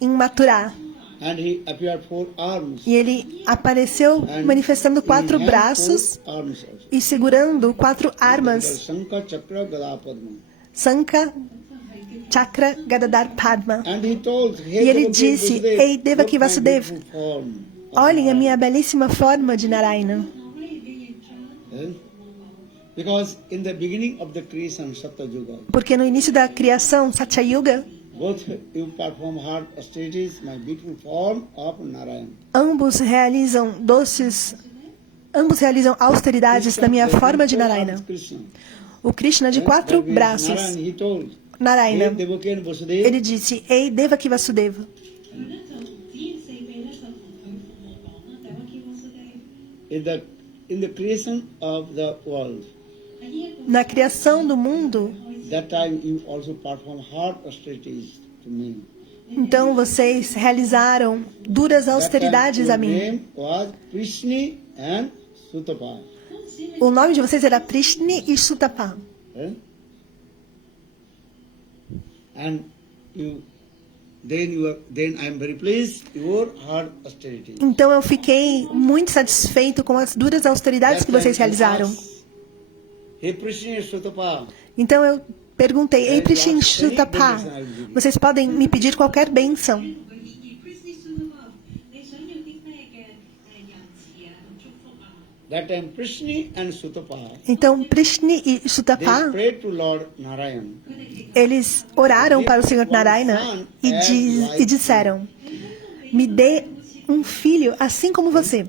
em Mathura. And he appeared 4 arms. E ele apareceu manifestando 4 He had braços 4 arms also. e segurando 4 armas. Sankha Chakra Gada Padma. Sankha Chakra Gadadhar Padma. And he told, E ele disse: Ei, Devaki Vasudeva, olhem a minha belíssima forma de Narayana. Because in the beginning of the creation, Satya Yuga, Porque no início da criação, Satya Yuga, both you perform hard austerities, my beautiful form of Narayan. ambos realizam austeridades na minha forma de Narayana. Krishna. O Krishna de 4 braços, Narayan, he told, Narayana. "Hey, Devaki and Vasudeva, Ele disse: Ei, Devaki Vasudeva, in the creation of the world, na criação do mundo, that time you also perform hard austerities to me. então vocês realizaram duras austeridades a That time mim. your name was Prishni and Sutapa. O nome de vocês era Prishni e Sutapa. And then I am very pleased your hard austerity. Então eu fiquei muito satisfeito com as duras austeridades que vocês realizaram. Hey Prishni Sutapa, Então eu perguntei: Ei, Prishni Sutapa, vocês podem me pedir qualquer bênção. that time Prishni and Sutapa, Então Prishni e they Sutapa, prayed to Lord Narayan. eles oraram para o Senhor Narayana e disseram: Me dê um filho assim como você.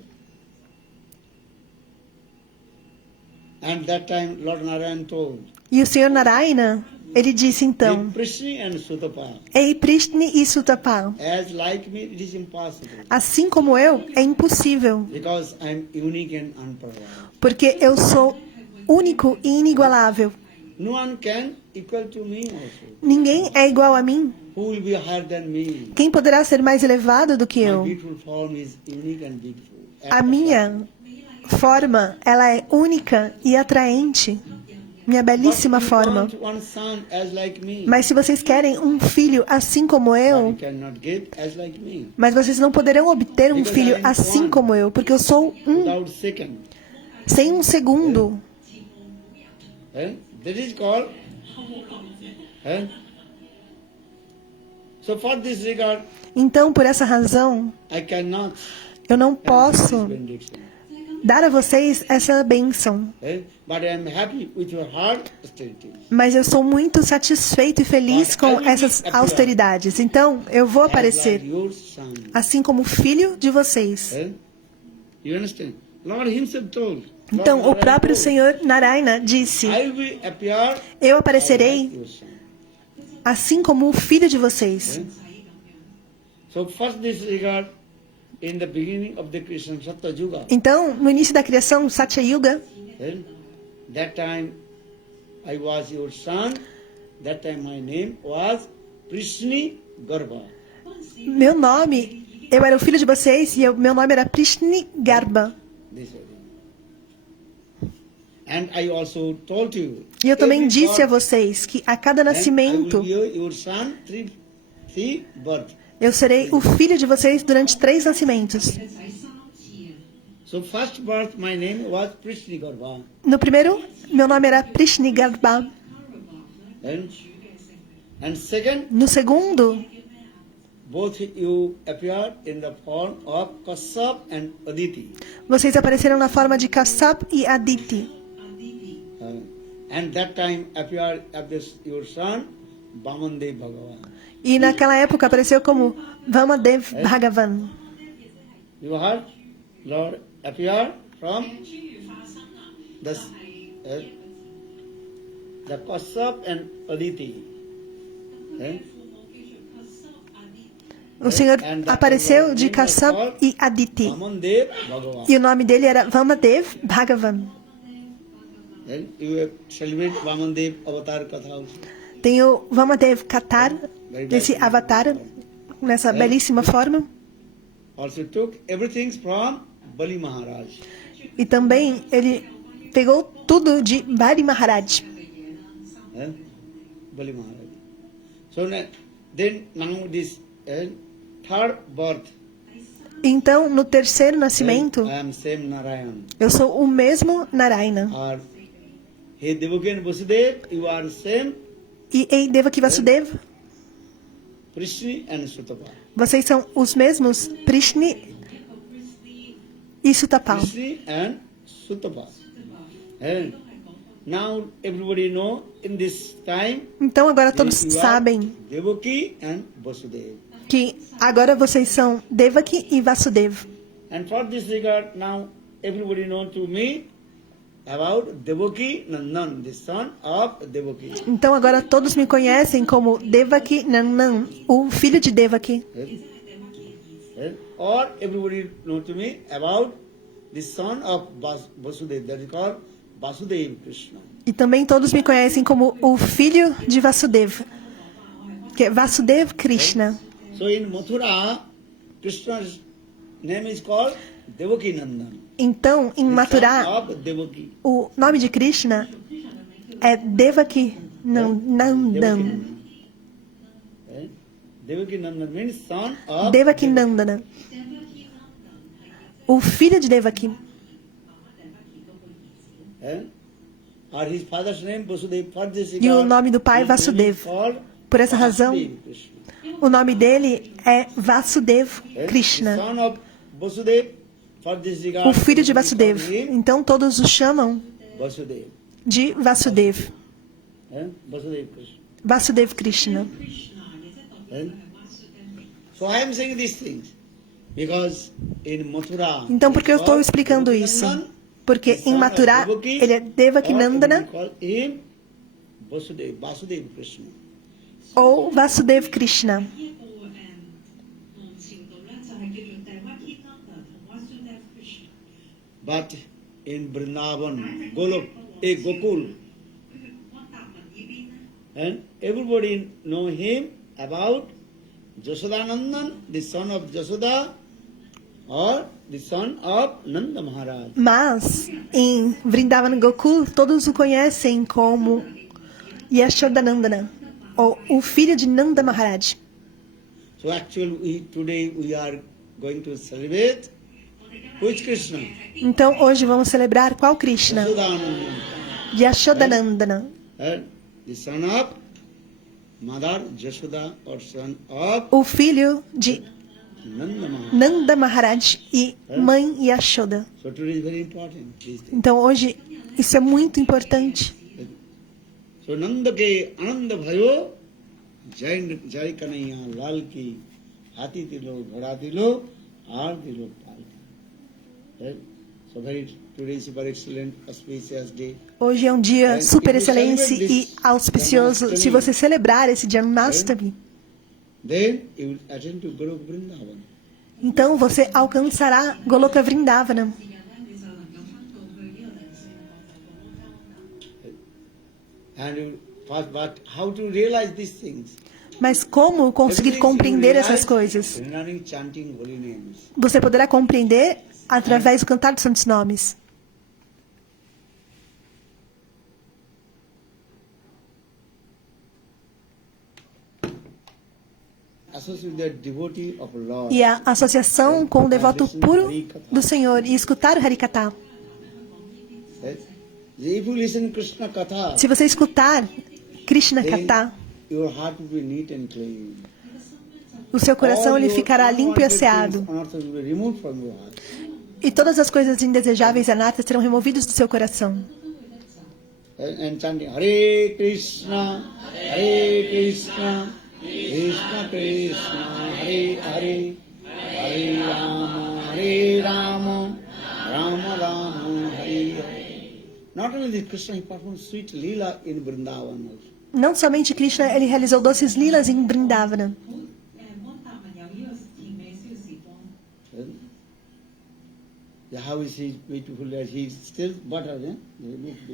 And that time Lord Narayan told, E o Senhor Narayana, ele disse hey então: Prishni and Sutapa, Ei, Prishni e Sutapa, as like me it is impossible, assim como eu, é impossível, because I am unique and unparalleled. porque eu sou único e inigualável. No one can equal to me also. Ninguém é igual a mim. Who will be higher than me? Quem poderá ser mais elevado do que My eu? beautiful form is unique and beautiful. A minha forma, ela é única e atraente. Minha belíssima forma. One son as like me, Mas se vocês querem um filho assim como eu, you cannot get as like me. mas vocês não poderão obter um filho assim como eu, porque eu sou Without second. sem um segundo. That is called So for this regard, Então, por essa razão, I cannot eu não have posso this benediction. dar a vocês essa bênção. But I am happy with your heart austerity. Mas eu sou muito satisfeito e feliz com essas austeridades. Então, eu vou As aparecer like your son. assim como filho de vocês. You understand? Lord himself told. Então, Lord o próprio told, Senhor Narayana disse: I will appear eu aparecerei like your son. assim como o filho de vocês. So first this regard in the beginning of the Krishna Sattva Yuga. Então, no início da criação, Satya Yuga, That time I was your son. That time my name was Prishni Garbha. meu nome, eu era o filho de vocês e meu nome era Prishni Garba. This way. And I also told you. E eu também every disse a birth, vocês que a cada and I nascimento will be your son three birth. eu serei o filho de vocês durante 3 nascimentos. So first birth my name was Prishni Garbha. No primeiro, meu nome era Prishni Garba. And second, No segundo, both you appeared in the form of Kasyap and Aditi. vocês apareceram na forma de Kassap e Aditi. And that time appeared of this your son, Vamandev Bhagavan. E naquela época apareceu como Vamadev Bhagavan. You heard? Lord appeared from the Kasyap and Aditi. O Senhor apareceu de Kassap e Aditi. Vamandev Bhagavan. E o nome dele era Vamadev Bhagavan. Then you have celebrate Vamandev Avatar Katha also. Tem o Vamadev Katar, desse avatar, nessa belíssima forma. Also took everything from Bali Maharaj. E também ele pegou tudo de Bali Maharaj. Bali Maharaj. So then now this third birth. Então, no terceiro nascimento, I am same Narayan. eu sou o mesmo Narayana. Or Hey Devaki and Vasudev, you are same E ei Devaki Vasudeva, Prishni and Sutapa. vocês são os mesmos Prishni e Sutapal. Prishni and Sutapa. And now everybody know in this time Então agora todos you are sabem Devaki and Vasudev. que agora vocês são Devaki e Vasudeva. And for this regard, now everybody know to me about Devaki Nandan, the son of Devaki. Então agora todos me conhecem como Devaki Nandan, o filho de Devaki. Or everybody know to me about the son of Vasudeva, that is called Vasudeva Krishna. E também todos me conhecem como o filho de Vasudeva, que é Vasudeva Krishna. So in Mathura, Krishna's name is called Devaki Nandan. Então, em Mathura, Son of Devaki. o nome de Krishna é Devaki Nandan. Devaki Nandan means son of Devaki Nandana. O filho de Devaki. Or his father's name Vasudeva. For this E o regard, nome do pai his name is Vasudeva. called Por essa razão, Vasudeva Krishna. o nome dele é Vasudeva The Krishna, son of Vasudeva. For this regard, o filho de we call Vasudeva. him Então todos o chamam Vasudeva. de Vasudeva. Vasudeva Krishna. Vasudeva Krishna. So I am saying these things because in Mathura. Então por que eu estou explicando isso? Porque em Mathura ele é Devaki Nandana Vasudeva Krishna. ou Vasudeva Krishna. But in Vrindavan, Gokul, and everybody know him about Jasodanandan, the son of Jasoda, or the son of Nanda Maharaj. Mas em Vrindavan Gokul todos o conhecem como Yashodanandana, ou o filho de Nanda Maharaj. So actually today we are going to celebrate which Krishna? Então hoje vamos celebrar qual Krishna? Jasodanandan. Yashodanandana, The son of mother Jashoda or son of o filho de Nanda Maharaj. Nanda Maharaj e mãe Yashoda. So today is very important. These things. Então hoje isso é muito importante. So Nanda ke Ananda Bhayo Jai Jai Kanaiya Lal ki Hati Tilo Ghada Tilo Aar Tilo Pal. Right? So very today is super excellent auspicious day. Hoje é um dia super excelente e auspicioso. Se você celebrar esse Janmashtami, Then you will attend to Guru Vrindavan. então você alcançará Goloka Vrindavana. 時間咧，你就能夠翻到去呢個靈性國度嘅 And you, but how to realize these things? Mas como conseguir compreender essas coisas? Learning chanting holy names. Você poderá compreender através do cantar dos santos nomes. Associate with the devotee of Lord. E a associação com o devoto puro do Senhor e escutar o Harikatha. Right? If you listen Krishna Katha, Se você escutar Krishna then Katha, your heart will be neat and clean. o seu coração All ele your ficará limpo e unwanted asseado. things on earth will be removed from your heart. E todas as coisas indesejáveis e anatas serão removidas do seu coração. And chanting Hare Krishna, Krishna Krishna, Hare Hare, Hare Rama, Rama Rama, Hare Hare. Not only this, Krishna he performed sweet lila in Vrindavan also. Não somente Krishna, ele realizou doces lilas em Vrindavana. 安達文有呢個甜美小時光。 How is he beautiful that he still butter, eh? 嗱，你睇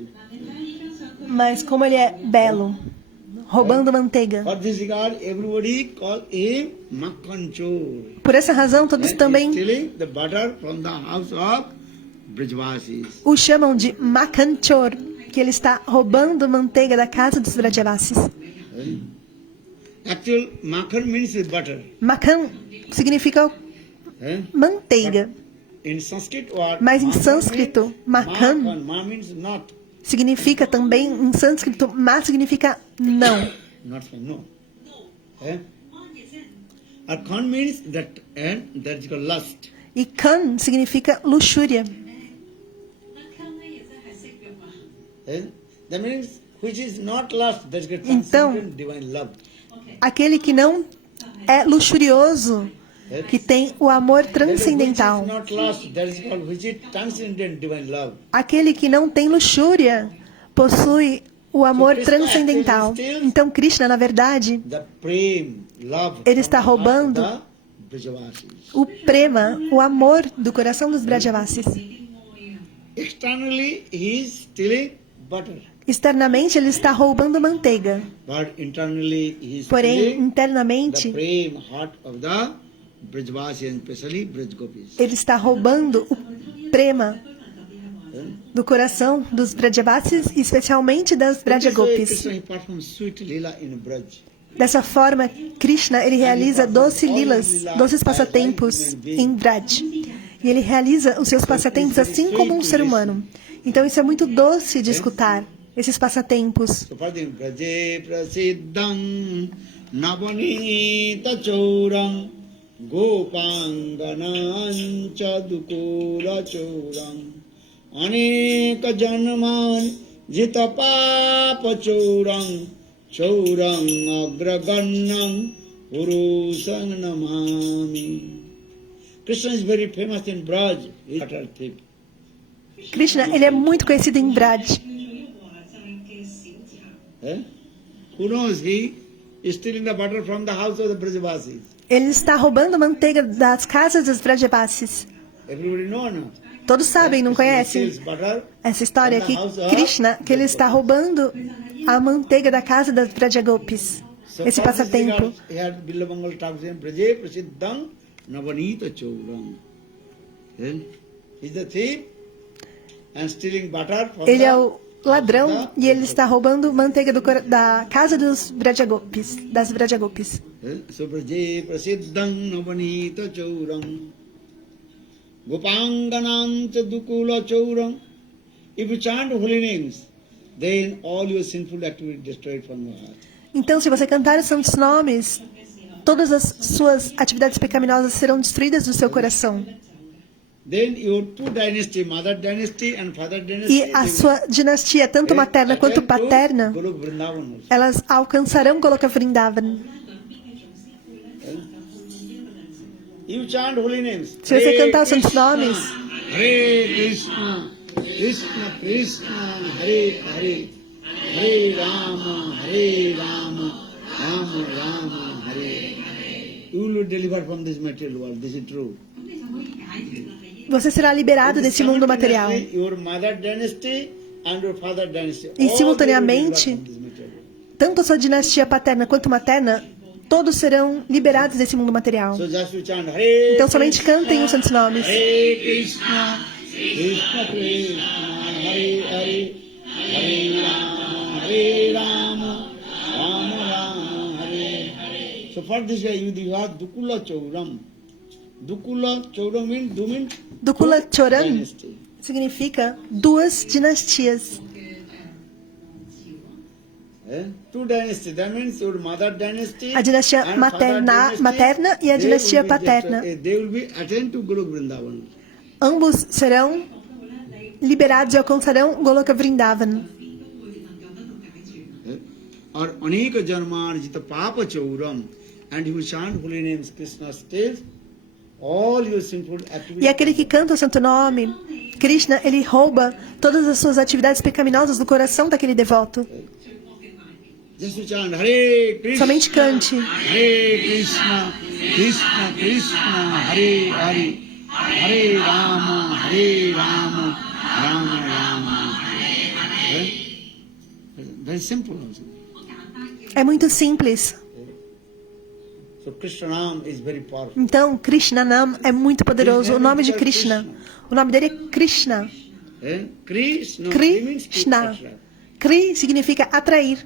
下依張相，佢 Mas como ele é belo, roubando manteiga. For this regard, everybody call him Makhan Chor. Por essa razão, todos He's também stealing the butter from the house of Brijvasis. o chamam de Makanchor, que ele está roubando manteiga da casa dos Vrajavasis. Actual Makhan means butter. Makan significa Eh? manteiga, In Sanskrit word, mas em Makhan sânscrito, means Makan Ma means not. significa também, em sânscrito, Ma significa não. Not for no. Eh? Or Khan means that, and that is called lust. E Kan significa luxúria. 阿溝咧亦真係色欲啊。 Eh? That means which is not lust, that is called Então, transcendent divine love. aquele que não é luxurioso, que tem o amor transcendental. Which is not lust, that is called which is transcendent divine love. Aquele que não tem luxúria possui o amor transcendental. Então, Krishna, na verdade, The prem, love. ele está from the heart roubando of the Brijavasis. o prema, o amor do coração dos Brajavasis. Externally, he is stealing butter. Externamente, ele está roubando manteiga. But internally, he is Porém, stealing the internamente, prem heart of the Brijavasis, and especially Brijgopis. ele está roubando o prema do coração dos Brajavasis, especialmente das Brajagopis. Krishna, he performs sweet lila in Braj. Dessa forma, Krishna ele realiza doces lilas, doces passatempos em Vraj. E ele realiza os seus passatempos assim como um ser humano. Então isso é muito doce de escutar, esses passatempos. So for the Braje Prasiddham Navanita Chauram Gopanganam Chadukula Chauram Aneka Janman Jita Papa Chauram Chauram Agragannam Purusang Namami. Krishna is very famous in Braj. He's butter thief. Krishna ele é muito conhecido em Vraj. 華濟嘅小賊。 Eh? Who knows? He is stealing the butter from the house of the Brajavasis. Ele está roubando manteiga das casas dos Vrajavasis. Everybody know or not? Todos sabem, não Krishna conhecem? steals butter Essa história from the aqui, house of Krishna, que ele está roubando a manteiga da casa das Vrajagopis. So Esse for this passatempo. regard, he had Billamangal talks in Braje Prasiddham Navanita Chauram. Then he's the thief and stealing butter from Ele é the o ladrão e ele está roubando manteiga da casa dos Vrajagopis, das Vrajagopis. So Braje Prasiddham Navanita Chauram Gopanganam Chadukula Chauram. If you chant holy names, then all your sinful activity destroyed from your heart. Então, se você cantar os santos nomes, todas as suas atividades pecaminosas serão destruídas do seu coração. Then your two dynasty, mother dynasty and father dynasty, E a sua dinastia, tanto materna quanto paterna, Golok Vrindavan also. elas alcançarão Goloka Vrindavan. You chant holy names. Se você cantar os santos nomes, Hare Krishna, Krishna Krishna, Hare Hare, Hare Rama, Rama Rama, Hare Hare. You will be delivered from this material world. This is true. você será liberado desse mundo material. Your mother dynasty and your father dynasty. E all simultaneamente, will be delivered from this material world. tanto a sua dinastia paterna quanto materna, todos serão liberados desse mundo material. So just you chant Hare Então somente cantem os santos nomes. Hare Krishna, Krishna Krishna, Hare Hare, Hare Rama, Rama Hare Hare. So for this way you have Dukula Chauram. Dukula Chauram means Dukula Choram dynasty. significa duas dinastias. Two dynasty. That means your mother dynasty. A dinastia and father dynasty, materna e a they dinastia will be paterna. they will be attained to Golok Vrindavan. Ambos serão liberados e alcançarão Goloka Vrindavan. Or Anika Janmarjita Papa Chauram, and you chant holy names Krishna stays all your sinful activities. E aquele que canta o santo nome, Krishna, ele rouba todas as suas atividades pecaminosas do coração daquele devoto. Just to chant Hare Krishna. Somente cante. Hare Krishna, Krishna Krishna, Hare Hare, Hare Rama, Rama Rama. Very simple also. É muito simples. So Krishna Nam is very powerful. Então, Krishna Nam é muito poderoso. O nome de Krishna. O nome dele é Krishna. Krishna. Krishna. Kri significa atrair.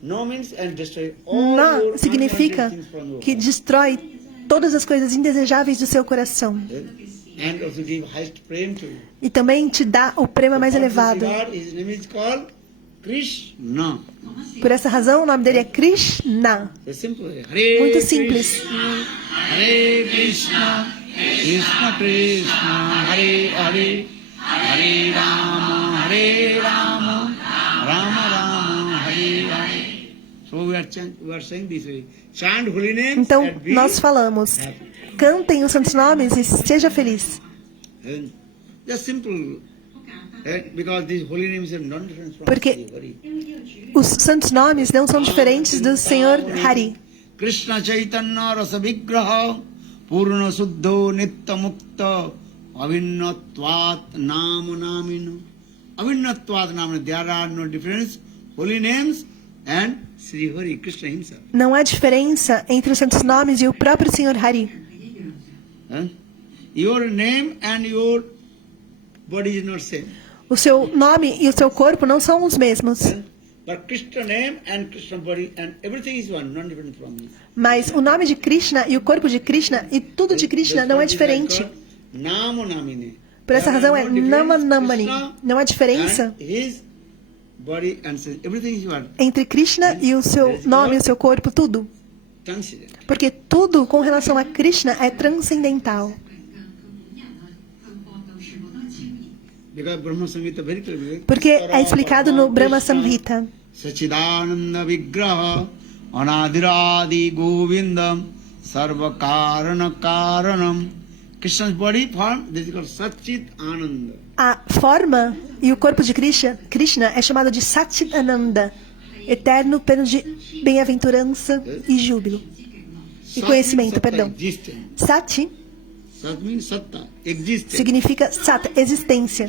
No means and destroy all Na your significa unwanted things from your que heart. destrói todas as coisas indesejáveis do seu coração. And also give highest prem to you. E também te dá o prêmio mais elevado. His name is called Krishna. Por essa razão, o nome dele é Krishna. It's simple. Hare Muito simples. Krishna, Hare Krishna, Krishna Krishna, Hare Hare, Hare Rama, Rama Rama, Hare Hare. So we are saying this way. Chant holy names Então, and be nós falamos, happy. cantem os santos nomes e seja feliz. And just simple. Because these holy names are not different from Porque Hare. os santos nomes não são diferentes do Senhor Hari. Krishna Chaitanya Rasa Vigraha Purna Suddho Nitya Mukta Avinnatvat Nama Namino. Avinnatvat Namino. There are no difference. Holy names and Sri Hari, Krishna himself. Não há diferença entre os santos nomes e o próprio Senhor Hari. Your name and your body is not same. O seu nome e o seu corpo não são os mesmos. But Krishna name and Krishna body and everything is one, not different from me. Mas o nome de Krishna e o corpo de Krishna e tudo de Krishna não é diferente. Nama Namine. Por essa razão é Nama Namani. Não há diferença His body and everything is one. entre Krishna e o seu nome e o seu corpo, tudo. Transcendent. Porque tudo com relação a Krishna é transcendental. Because Brahma Samhita very clearly. Porque é explicado no Brahma Samhita. Sachidananda Vigraha Anadiradi Govindam Sarva Karana Karanam. Krishna's body form, this is called Satchit Ananda. A forma e o corpo de Krishna é chamado de Satchitananda, eterno, pleno de bem-aventurança e júbilo. E conhecimento, perdão. Sati Sat means Satta, existence. significa Sat, existência.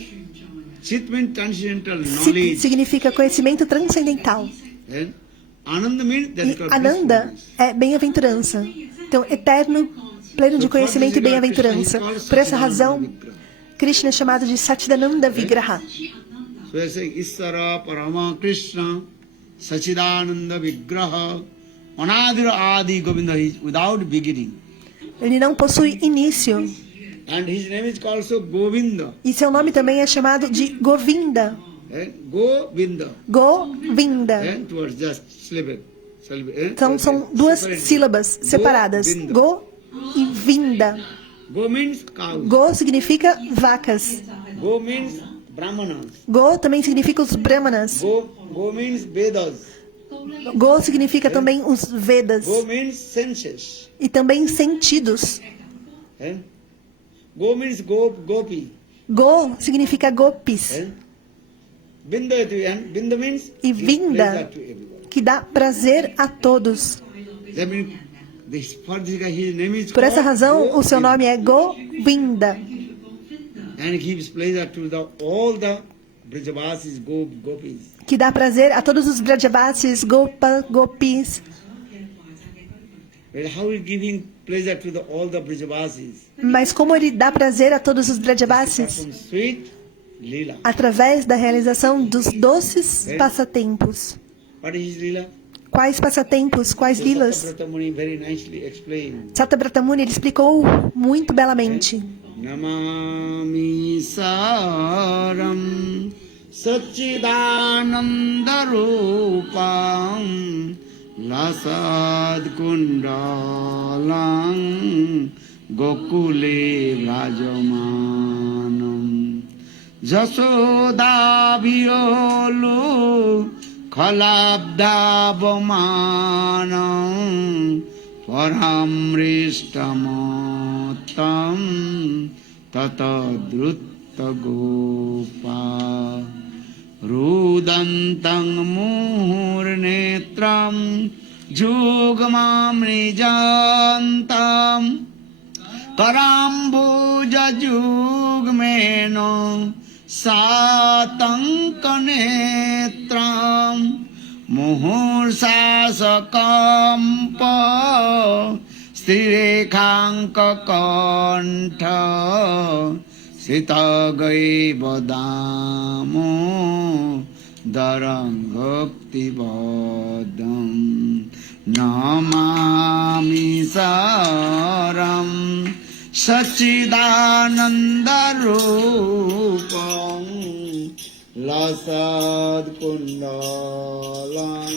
Chit means transcendental Sit knowledge. significa conhecimento transcendental. And Ananda means that is E called Ananda blissfulness. é bem-aventurança. Então, eterno, pleno de conhecimento e bem-aventurança. Por essa razão, Krishna é chamado de Satchidananda Vigraha. So I say Isara Parama Krishna Sachidananda Vigraha Anadira Adi Govinda is without beginning. Ele não possui início. And his name is called also Govinda. E seu nome também é chamado de Govinda. Govinda. Govinda. Towards just syllable. Então, são duas sílabas separadas. Go e vinda. Go means cows. Go significa vacas. Go means brahmanas. Go também significa os brahmanas. Go means Vedas. Go significa também os Vedas. Go means senses. E também sentidos. Go means gopi. Go significa gopis. Binda means E gives vinda, pleasure to everyone. que dá prazer a todos. That means for this guy, his name is Por essa called razão, o seu nome é Govinda. and gives pleasure to all the Brajavasis, gopis. Que dá prazer a todos os Brajavasis, Gopis. But how is giving pleasure to all the Brajavasis? Mas como ele dá prazer a todos os Brajavasis? From sweet lila. Através da realização dos doces passatempos. What is his lila? Quais passatempos? Quais lilas? Sattvabrata Muni very nicely explained. Sattvabrata Muni ele explicou muito belamente. Namami Saram Satchidananda Rupam Lasad Kundalam Gokule Vrajamanam Jasoda Violu Khalabdabamanam Paramrishtamotam Tatadrutta Gopa Rudantang Murnetram Jugmam Nijantam Karambuja Jugmeno Satankanetram Muhursasakampa Stirekhankakantha Sitagai Badamo Darangakti Badam Namami Saram Sachidananda Rupam Lasad Kundalam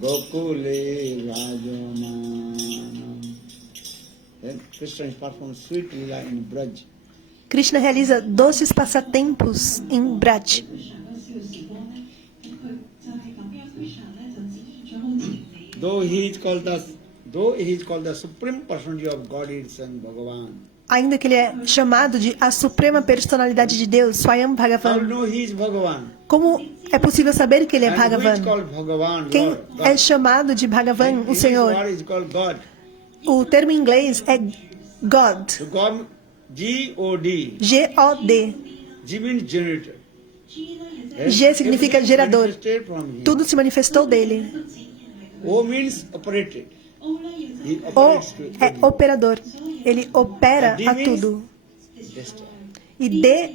Gokule Rajamanam. Then Krishna performs sweet lila in Braj. Krishna realiza doces passatempos em Braj. Though he is called the Supreme Personality of Godhead and Bhagavan. Ainda que ele é chamado de a suprema personalidade de Deus, Swayam How Bhagavan. know he is Bhagavan? Como é possível saber que ele é And who is Bhagavan? called Bhagavan? Quem Lord, God. é chamado de Bhagavan, o His Senhor? word is called God. O termo em inglês é God. So God, G-O-D. G-O-D. G means generator. G significa Everything is gerador. manifested from him. Tudo se manifestou dele. O means operated. He O operates to é operador. Ele opera D a means tudo. destroy. E D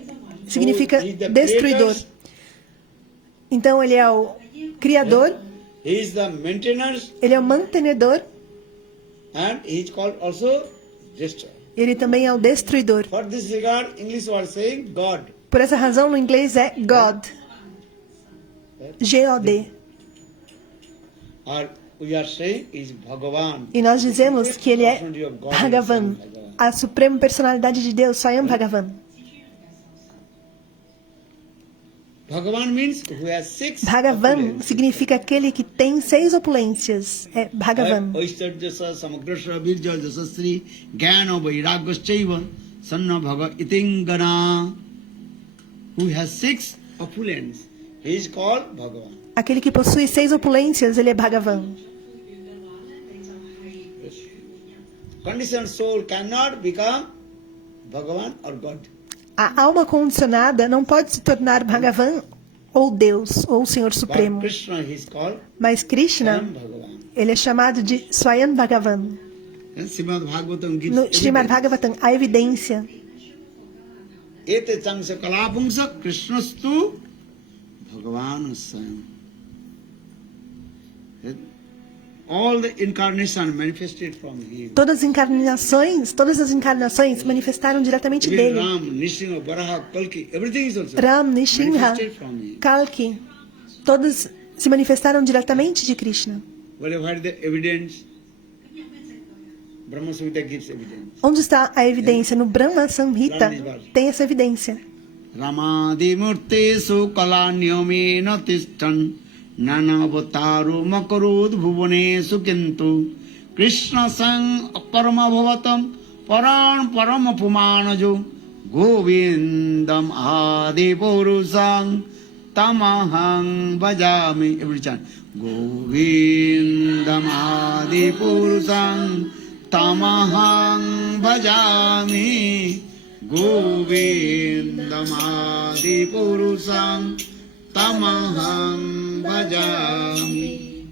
significa So, he is the destruidor. creator, Então ele é o criador, he is the maintainer, ele é o mantenedor, and he is called also destroyer. ele também é o destruidor. For this regard, English was saying God. Por essa razão, no inglês é God. G-O-D. Or we are saying is Bhagavan. E nós dizemos que ele é Bhagavan, a suprema personalidade de Deus, Swayam Bhagavan. Bhagavan means who has six Bhagavan opulence. significa aquele que tem 6 opulências. É Bhagavan. Oishtarjasa samagrasya virja jasasri gyana vairagyaschaiva sanna bhaga itingana. Who has 6 opulence. He is called Bhagavan. Aquele que possui 6 opulências, ele é Bhagavan. Conditioned soul cannot become Bhagavan or God. A alma condicionada não pode se tornar Bhagavan ou Deus, ou o Senhor But Supremo. Krishna he is called Mas Krishna, Bhagavan. ele é chamado de Swayam Bhagavan. And Srimad Bhagavatam gives No Srimad evidence. Bhagavatam, a evidência. Ete chamsa kalapungsa Krishnastu Bhagavan Swayam. All the incarnation manifested from him. Todas as encarnações manifestaram diretamente Even dele. Ram, Nrsimha, Varaha, Kalki, everything is also Ram, Nishinha, manifested from him. Kalki, todas se manifestaram diretamente de Krishna. Well, you heard the evidence. 咁有咩證據啊？ Brahma Samhita gives evidence. Onde está a evidência? No Brahma Samhita tem essa evidência. Ramadimurtesu kalanyamena tishtan nanavataru makarud bhuvanesu kintu Krishna sang aparma bhavatam paran paramapumanajo govindam adi purusang tamahang bhajami. Every chant. Govindam adi purusang tamahang bhajami. Govindam adi purusang tamahang bhajami.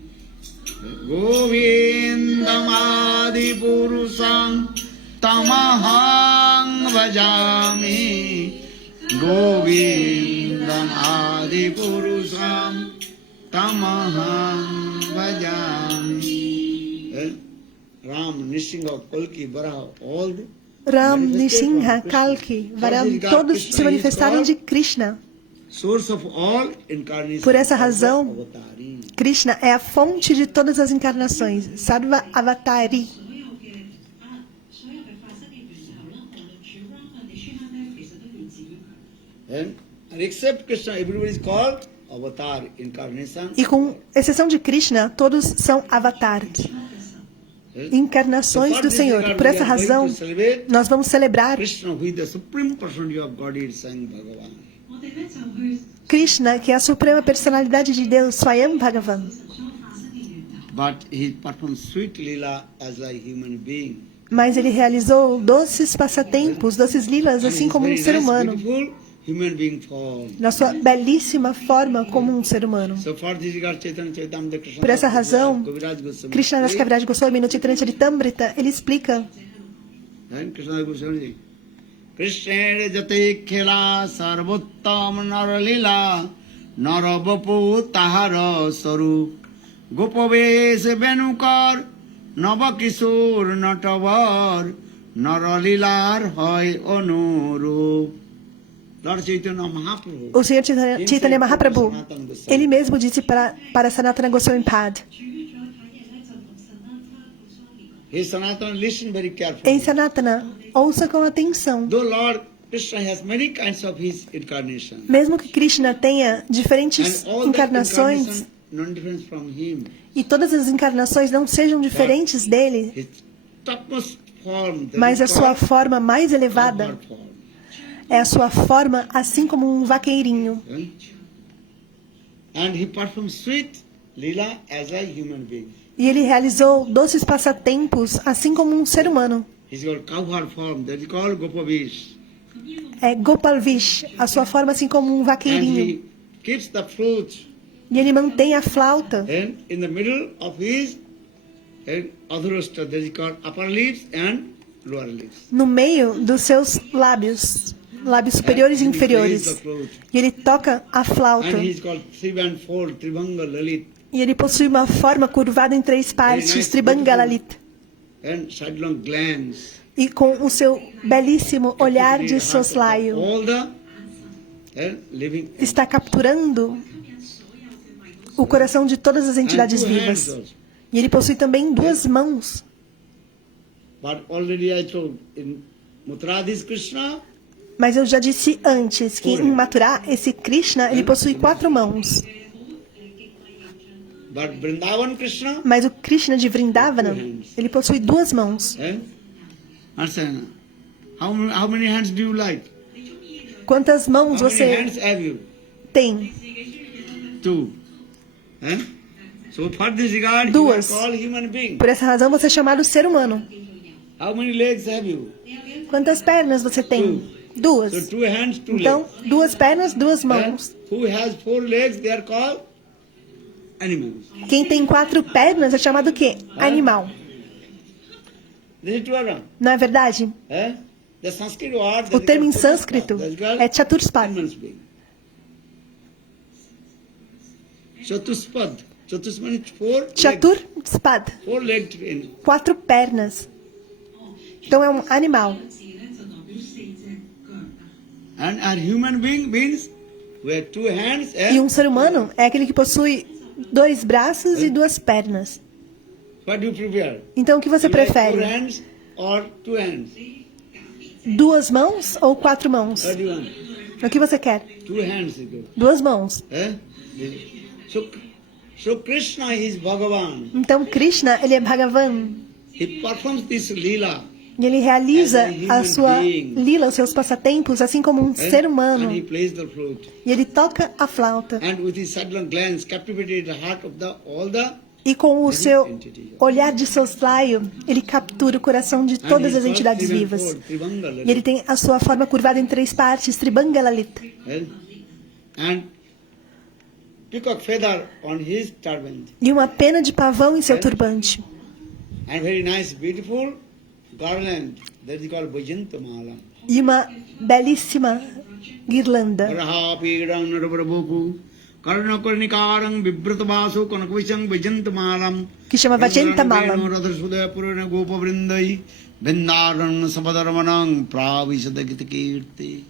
Govindam adi purusang tamahang bhajami. Govindam adi purusang tamahang bhajami. Ram, Nishinga, Kalki, Varaha, all the Ram, Nishinha, Kalki, Varam, todos se manifestaram de Krishna. source of all incarnations. Por essa razão, Avatari. Krishna é a fonte de todas as encarnações. Sarva Avatari. 所有嘅發生嘅源頭啦，無論主 Rama 定 Srila 咧，其實都源自於佢。 And except Krishna, everybody is called avatar, incarnation. E com exceção de Krishna, todos são avatares, encarnações do Senhor. Por essa razão, nós vamos celebrar Krishna, who is the supreme personality of Godhead, Swayam Bhagavan. 我哋咧就去 Krishna, que é a suprema personalidade de Deus, Swayam Bhagavan. 所發生嘅源頭。 But he performs sweet lila as a human being. Mas ele realizou doces passatempos, doces lilas, And assim he's como um very ser nice, humano, beautiful human being form. na sua belíssima forma como um ser humano. So for this regard, Chaitanya Charitamrita Krishna. Por essa razão, Kaviraj Goswami. Krishna Das Kaviraj Goswami no Chaitanya ele explica And Krishna Goswami. Krishna jate khela sarvottam naralila naravapu tahara sarup gopavesh venukar navakishor natavar naralilar hoy anurup. Lord Chaitanya Mahaprabhu. o Senhor Chaitanya Mahaprabhu. Ele mesmo disse para Sanatana Goswami Pad. 主咗睇嘢咧，就同神啦，他所連。 Hey Sanatana, listen very carefully. Em Sanatana, ouça com atenção. Though Lord Krishna has many kinds of his incarnation. Mesmo que Krishna tenha diferentes And all that encarnações, incarnation non-different from him. e todas as encarnações não sejam diferentes dele, His topmost form, that mas a is sua called forma mais elevada Bhagavad form. é a sua forma assim como um vaqueirinho. And he performs sweet lila as a human being. E ele realizou doces passatempos assim como um ser humano. He's got cowherd form, that is called Gopavish. É Gopalvish, a sua forma assim como um And vaqueirinho. he keeps the fruit E ele mantém a flauta. and in the middle of his adharashtra, that is called upper lips and lower lips. No meio dos seus lábios superiores e And he plays inferiores. the flute. E ele toca a flauta. And he's called three-band fold, Tribhanga Lalit. E ele possui uma forma curvada em três partes, Tribangalalit. And sidelong glance. E com o seu belíssimo olhar de soslaio, All the living. está capturando o coração de todas as entidades And two hands vivas. also. E ele possui também duas mãos. But already I told in Mutradis Krishna, Mas eu já disse antes que em Mathura, esse Krishna, ele possui quatro mãos. but Vrindavan Krishna, Mas o Krishna de Vrindavana, ele possui duas mãos. understand? How many hands do you like? Quantas mãos How many você hands have you? tem? Two. So for this regard, you are Duas. called human being. Por essa razão você é chamado ser humano. How many legs have you? Quantas pernas você tem? Duas. So two hands, two Então, legs. duas pernas, duas mãos. Who has four legs, they are called animals. Quem tem quatro pernas é chamado o quê? Animal. This is true or not? Não é verdade? The Sanskrit word, O termo em sânscrito é Chaturspad. Chatuspad. Chatuspad means four legs. Chaturspad. Four-legged animal. Quatro pernas. Então é um animal. 字咧就代表四隻腳啊。 And a human being means we have two hands E and um ser humano é aquele que possui dois braços e duas pernas. What do you prefer? Então, o que você You like prefere? 4 hands or 2 hands? 2 mãos ou 4 mãos? What do you want? O que você quer? 2 hands. You go. 2 mãos. Eh? So Krishna is Bhagavan. Então, Krishna, ele é Bhagavan. He performs this lila. E ele realiza a sua lila, os seus passatempos, assim como um ser And humano. he plays the flute. E ele toca a flauta. And with his sidelong glance captivated the heart of all the E com o seu olhar de soslaio, ele captura o coração de todas as entidades vivas. E ele tem a sua forma curvada em 3 partes, Tribanga-lalita. And peacock feather on his turban. E uma pena de pavão em seu turbante. And very nice, beautiful garland that is called Vajantamala. E uma belíssima guirlanda. Raha pidam narabrabuku karnakarnikaram vibratabasu kanakvisam Vajantamalam. Que chama Vajantamalam. Radhasudaya purana gopa vrindai Vindaran samadaramanang pravisadagita-kirti.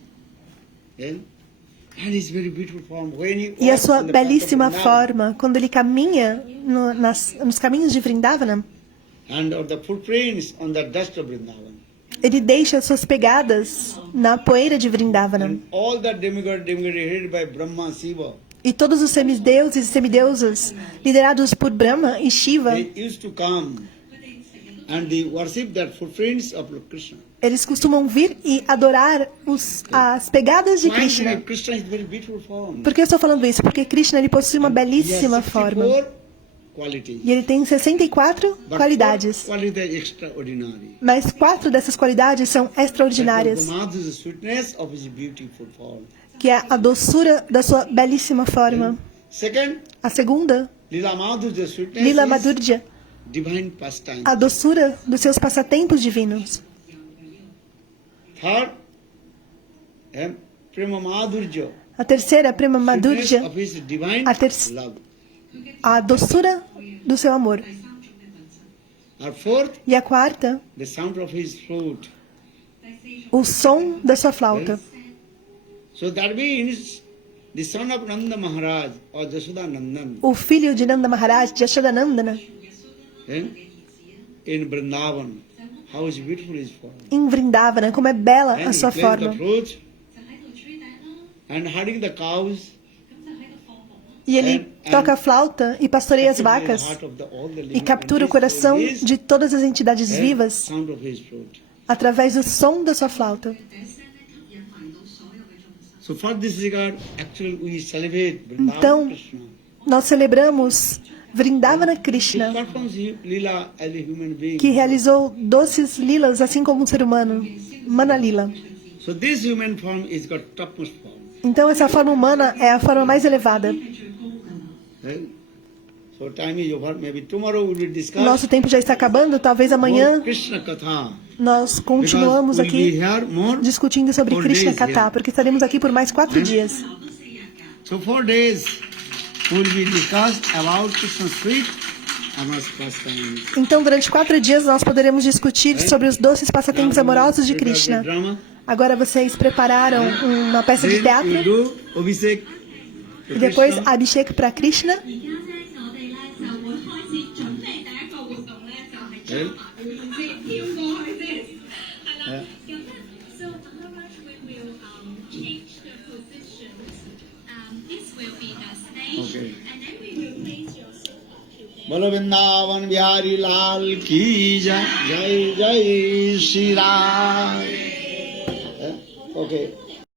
And his very beautiful form. When he E a walks sua on the path of belíssima Vrindavan, forma, quando ele caminha nos caminhos de Vrindavana, and of the footprints on the dust of Vrindavan. ele deixa suas pegadas na poeira de Vrindavana. And all the demigod headed by Brahma, Shiva, E todos os semideuses e semideusas, liderados por Brahma e Shiva, they used to come and they worship that footprints of Krishna. eles costumam vir e adorar as pegadas de Why Krishna. Krishna is very beautiful form. Por que eu estou falando isso? Porque Krishna ele possui uma He has belíssima forma. 64 qualities. E ele tem 64 But qualidades. 4 qualities extraordinary. Mas 4 dessas qualidades são extraordinárias. That is the sweetness of his beautiful form. Que é a doçura da sua belíssima forma. Second, A segunda, Lila Madhurya, sweetness Lila is Madhurya, divine pastime. a doçura dos seus passatempos divinos. Third, Prema Madhurya, A terceira, Prema sweetness Madhurya, of his divine a love. a doçura do seu amor. Our fourth, E a quarta, the sound of his flute. o som da sua flauta. So that means the son of Nanda Maharaj or Jashoda Nandan O filho de Nanda Maharaj, de Yashodanandana, in Vrindavan. How is beautiful his form. em Vrindavana, como é bela And a he sua plays the forma. flute and herding the cows. E ele toca a flauta e pastoreia as vacas e captura o coração de todas as entidades vivas Sound of his flute. através do som da sua flauta. So for this regard, actually we celebrate Vrindavan Então, Krishna. nós celebramos Vrindavana He Krishna, performs lila as a human being. que realizou doces lilas assim como um ser humano, Manalila. So this human form is got topmost form. Então essa forma humana é a forma mais elevada. So time is over. Maybe tomorrow we will discuss Nosso tempo já está acabando, talvez amanhã more Krishna Katha. nós continuamos Because we'll be aqui here more discutindo sobre 4 Krishna days Katha, here. porque estaremos aqui por mais 4 dias. So 4 days will be discussed about Krishna's sweet amorous pastimes. Então, durante 4 dias, nós poderemos discutir sobre os doces passatempos amorosos de Krishna. Drama. Agora vocês prepararam uma peça de Then teatro we do Abhishek to e depois Krishna. Abhishek para Krishna. 而家咧，我哋咧就會開始準備第一個活動咧，就係將下表演先跳過去先，係啦。咁咧，so otherwise we will change the positions. This will be the stage, Okay. and then we will place yourself up to there. बोलो वृंदावन बिहारी लाल की जय जय जय श्री राम. Okay.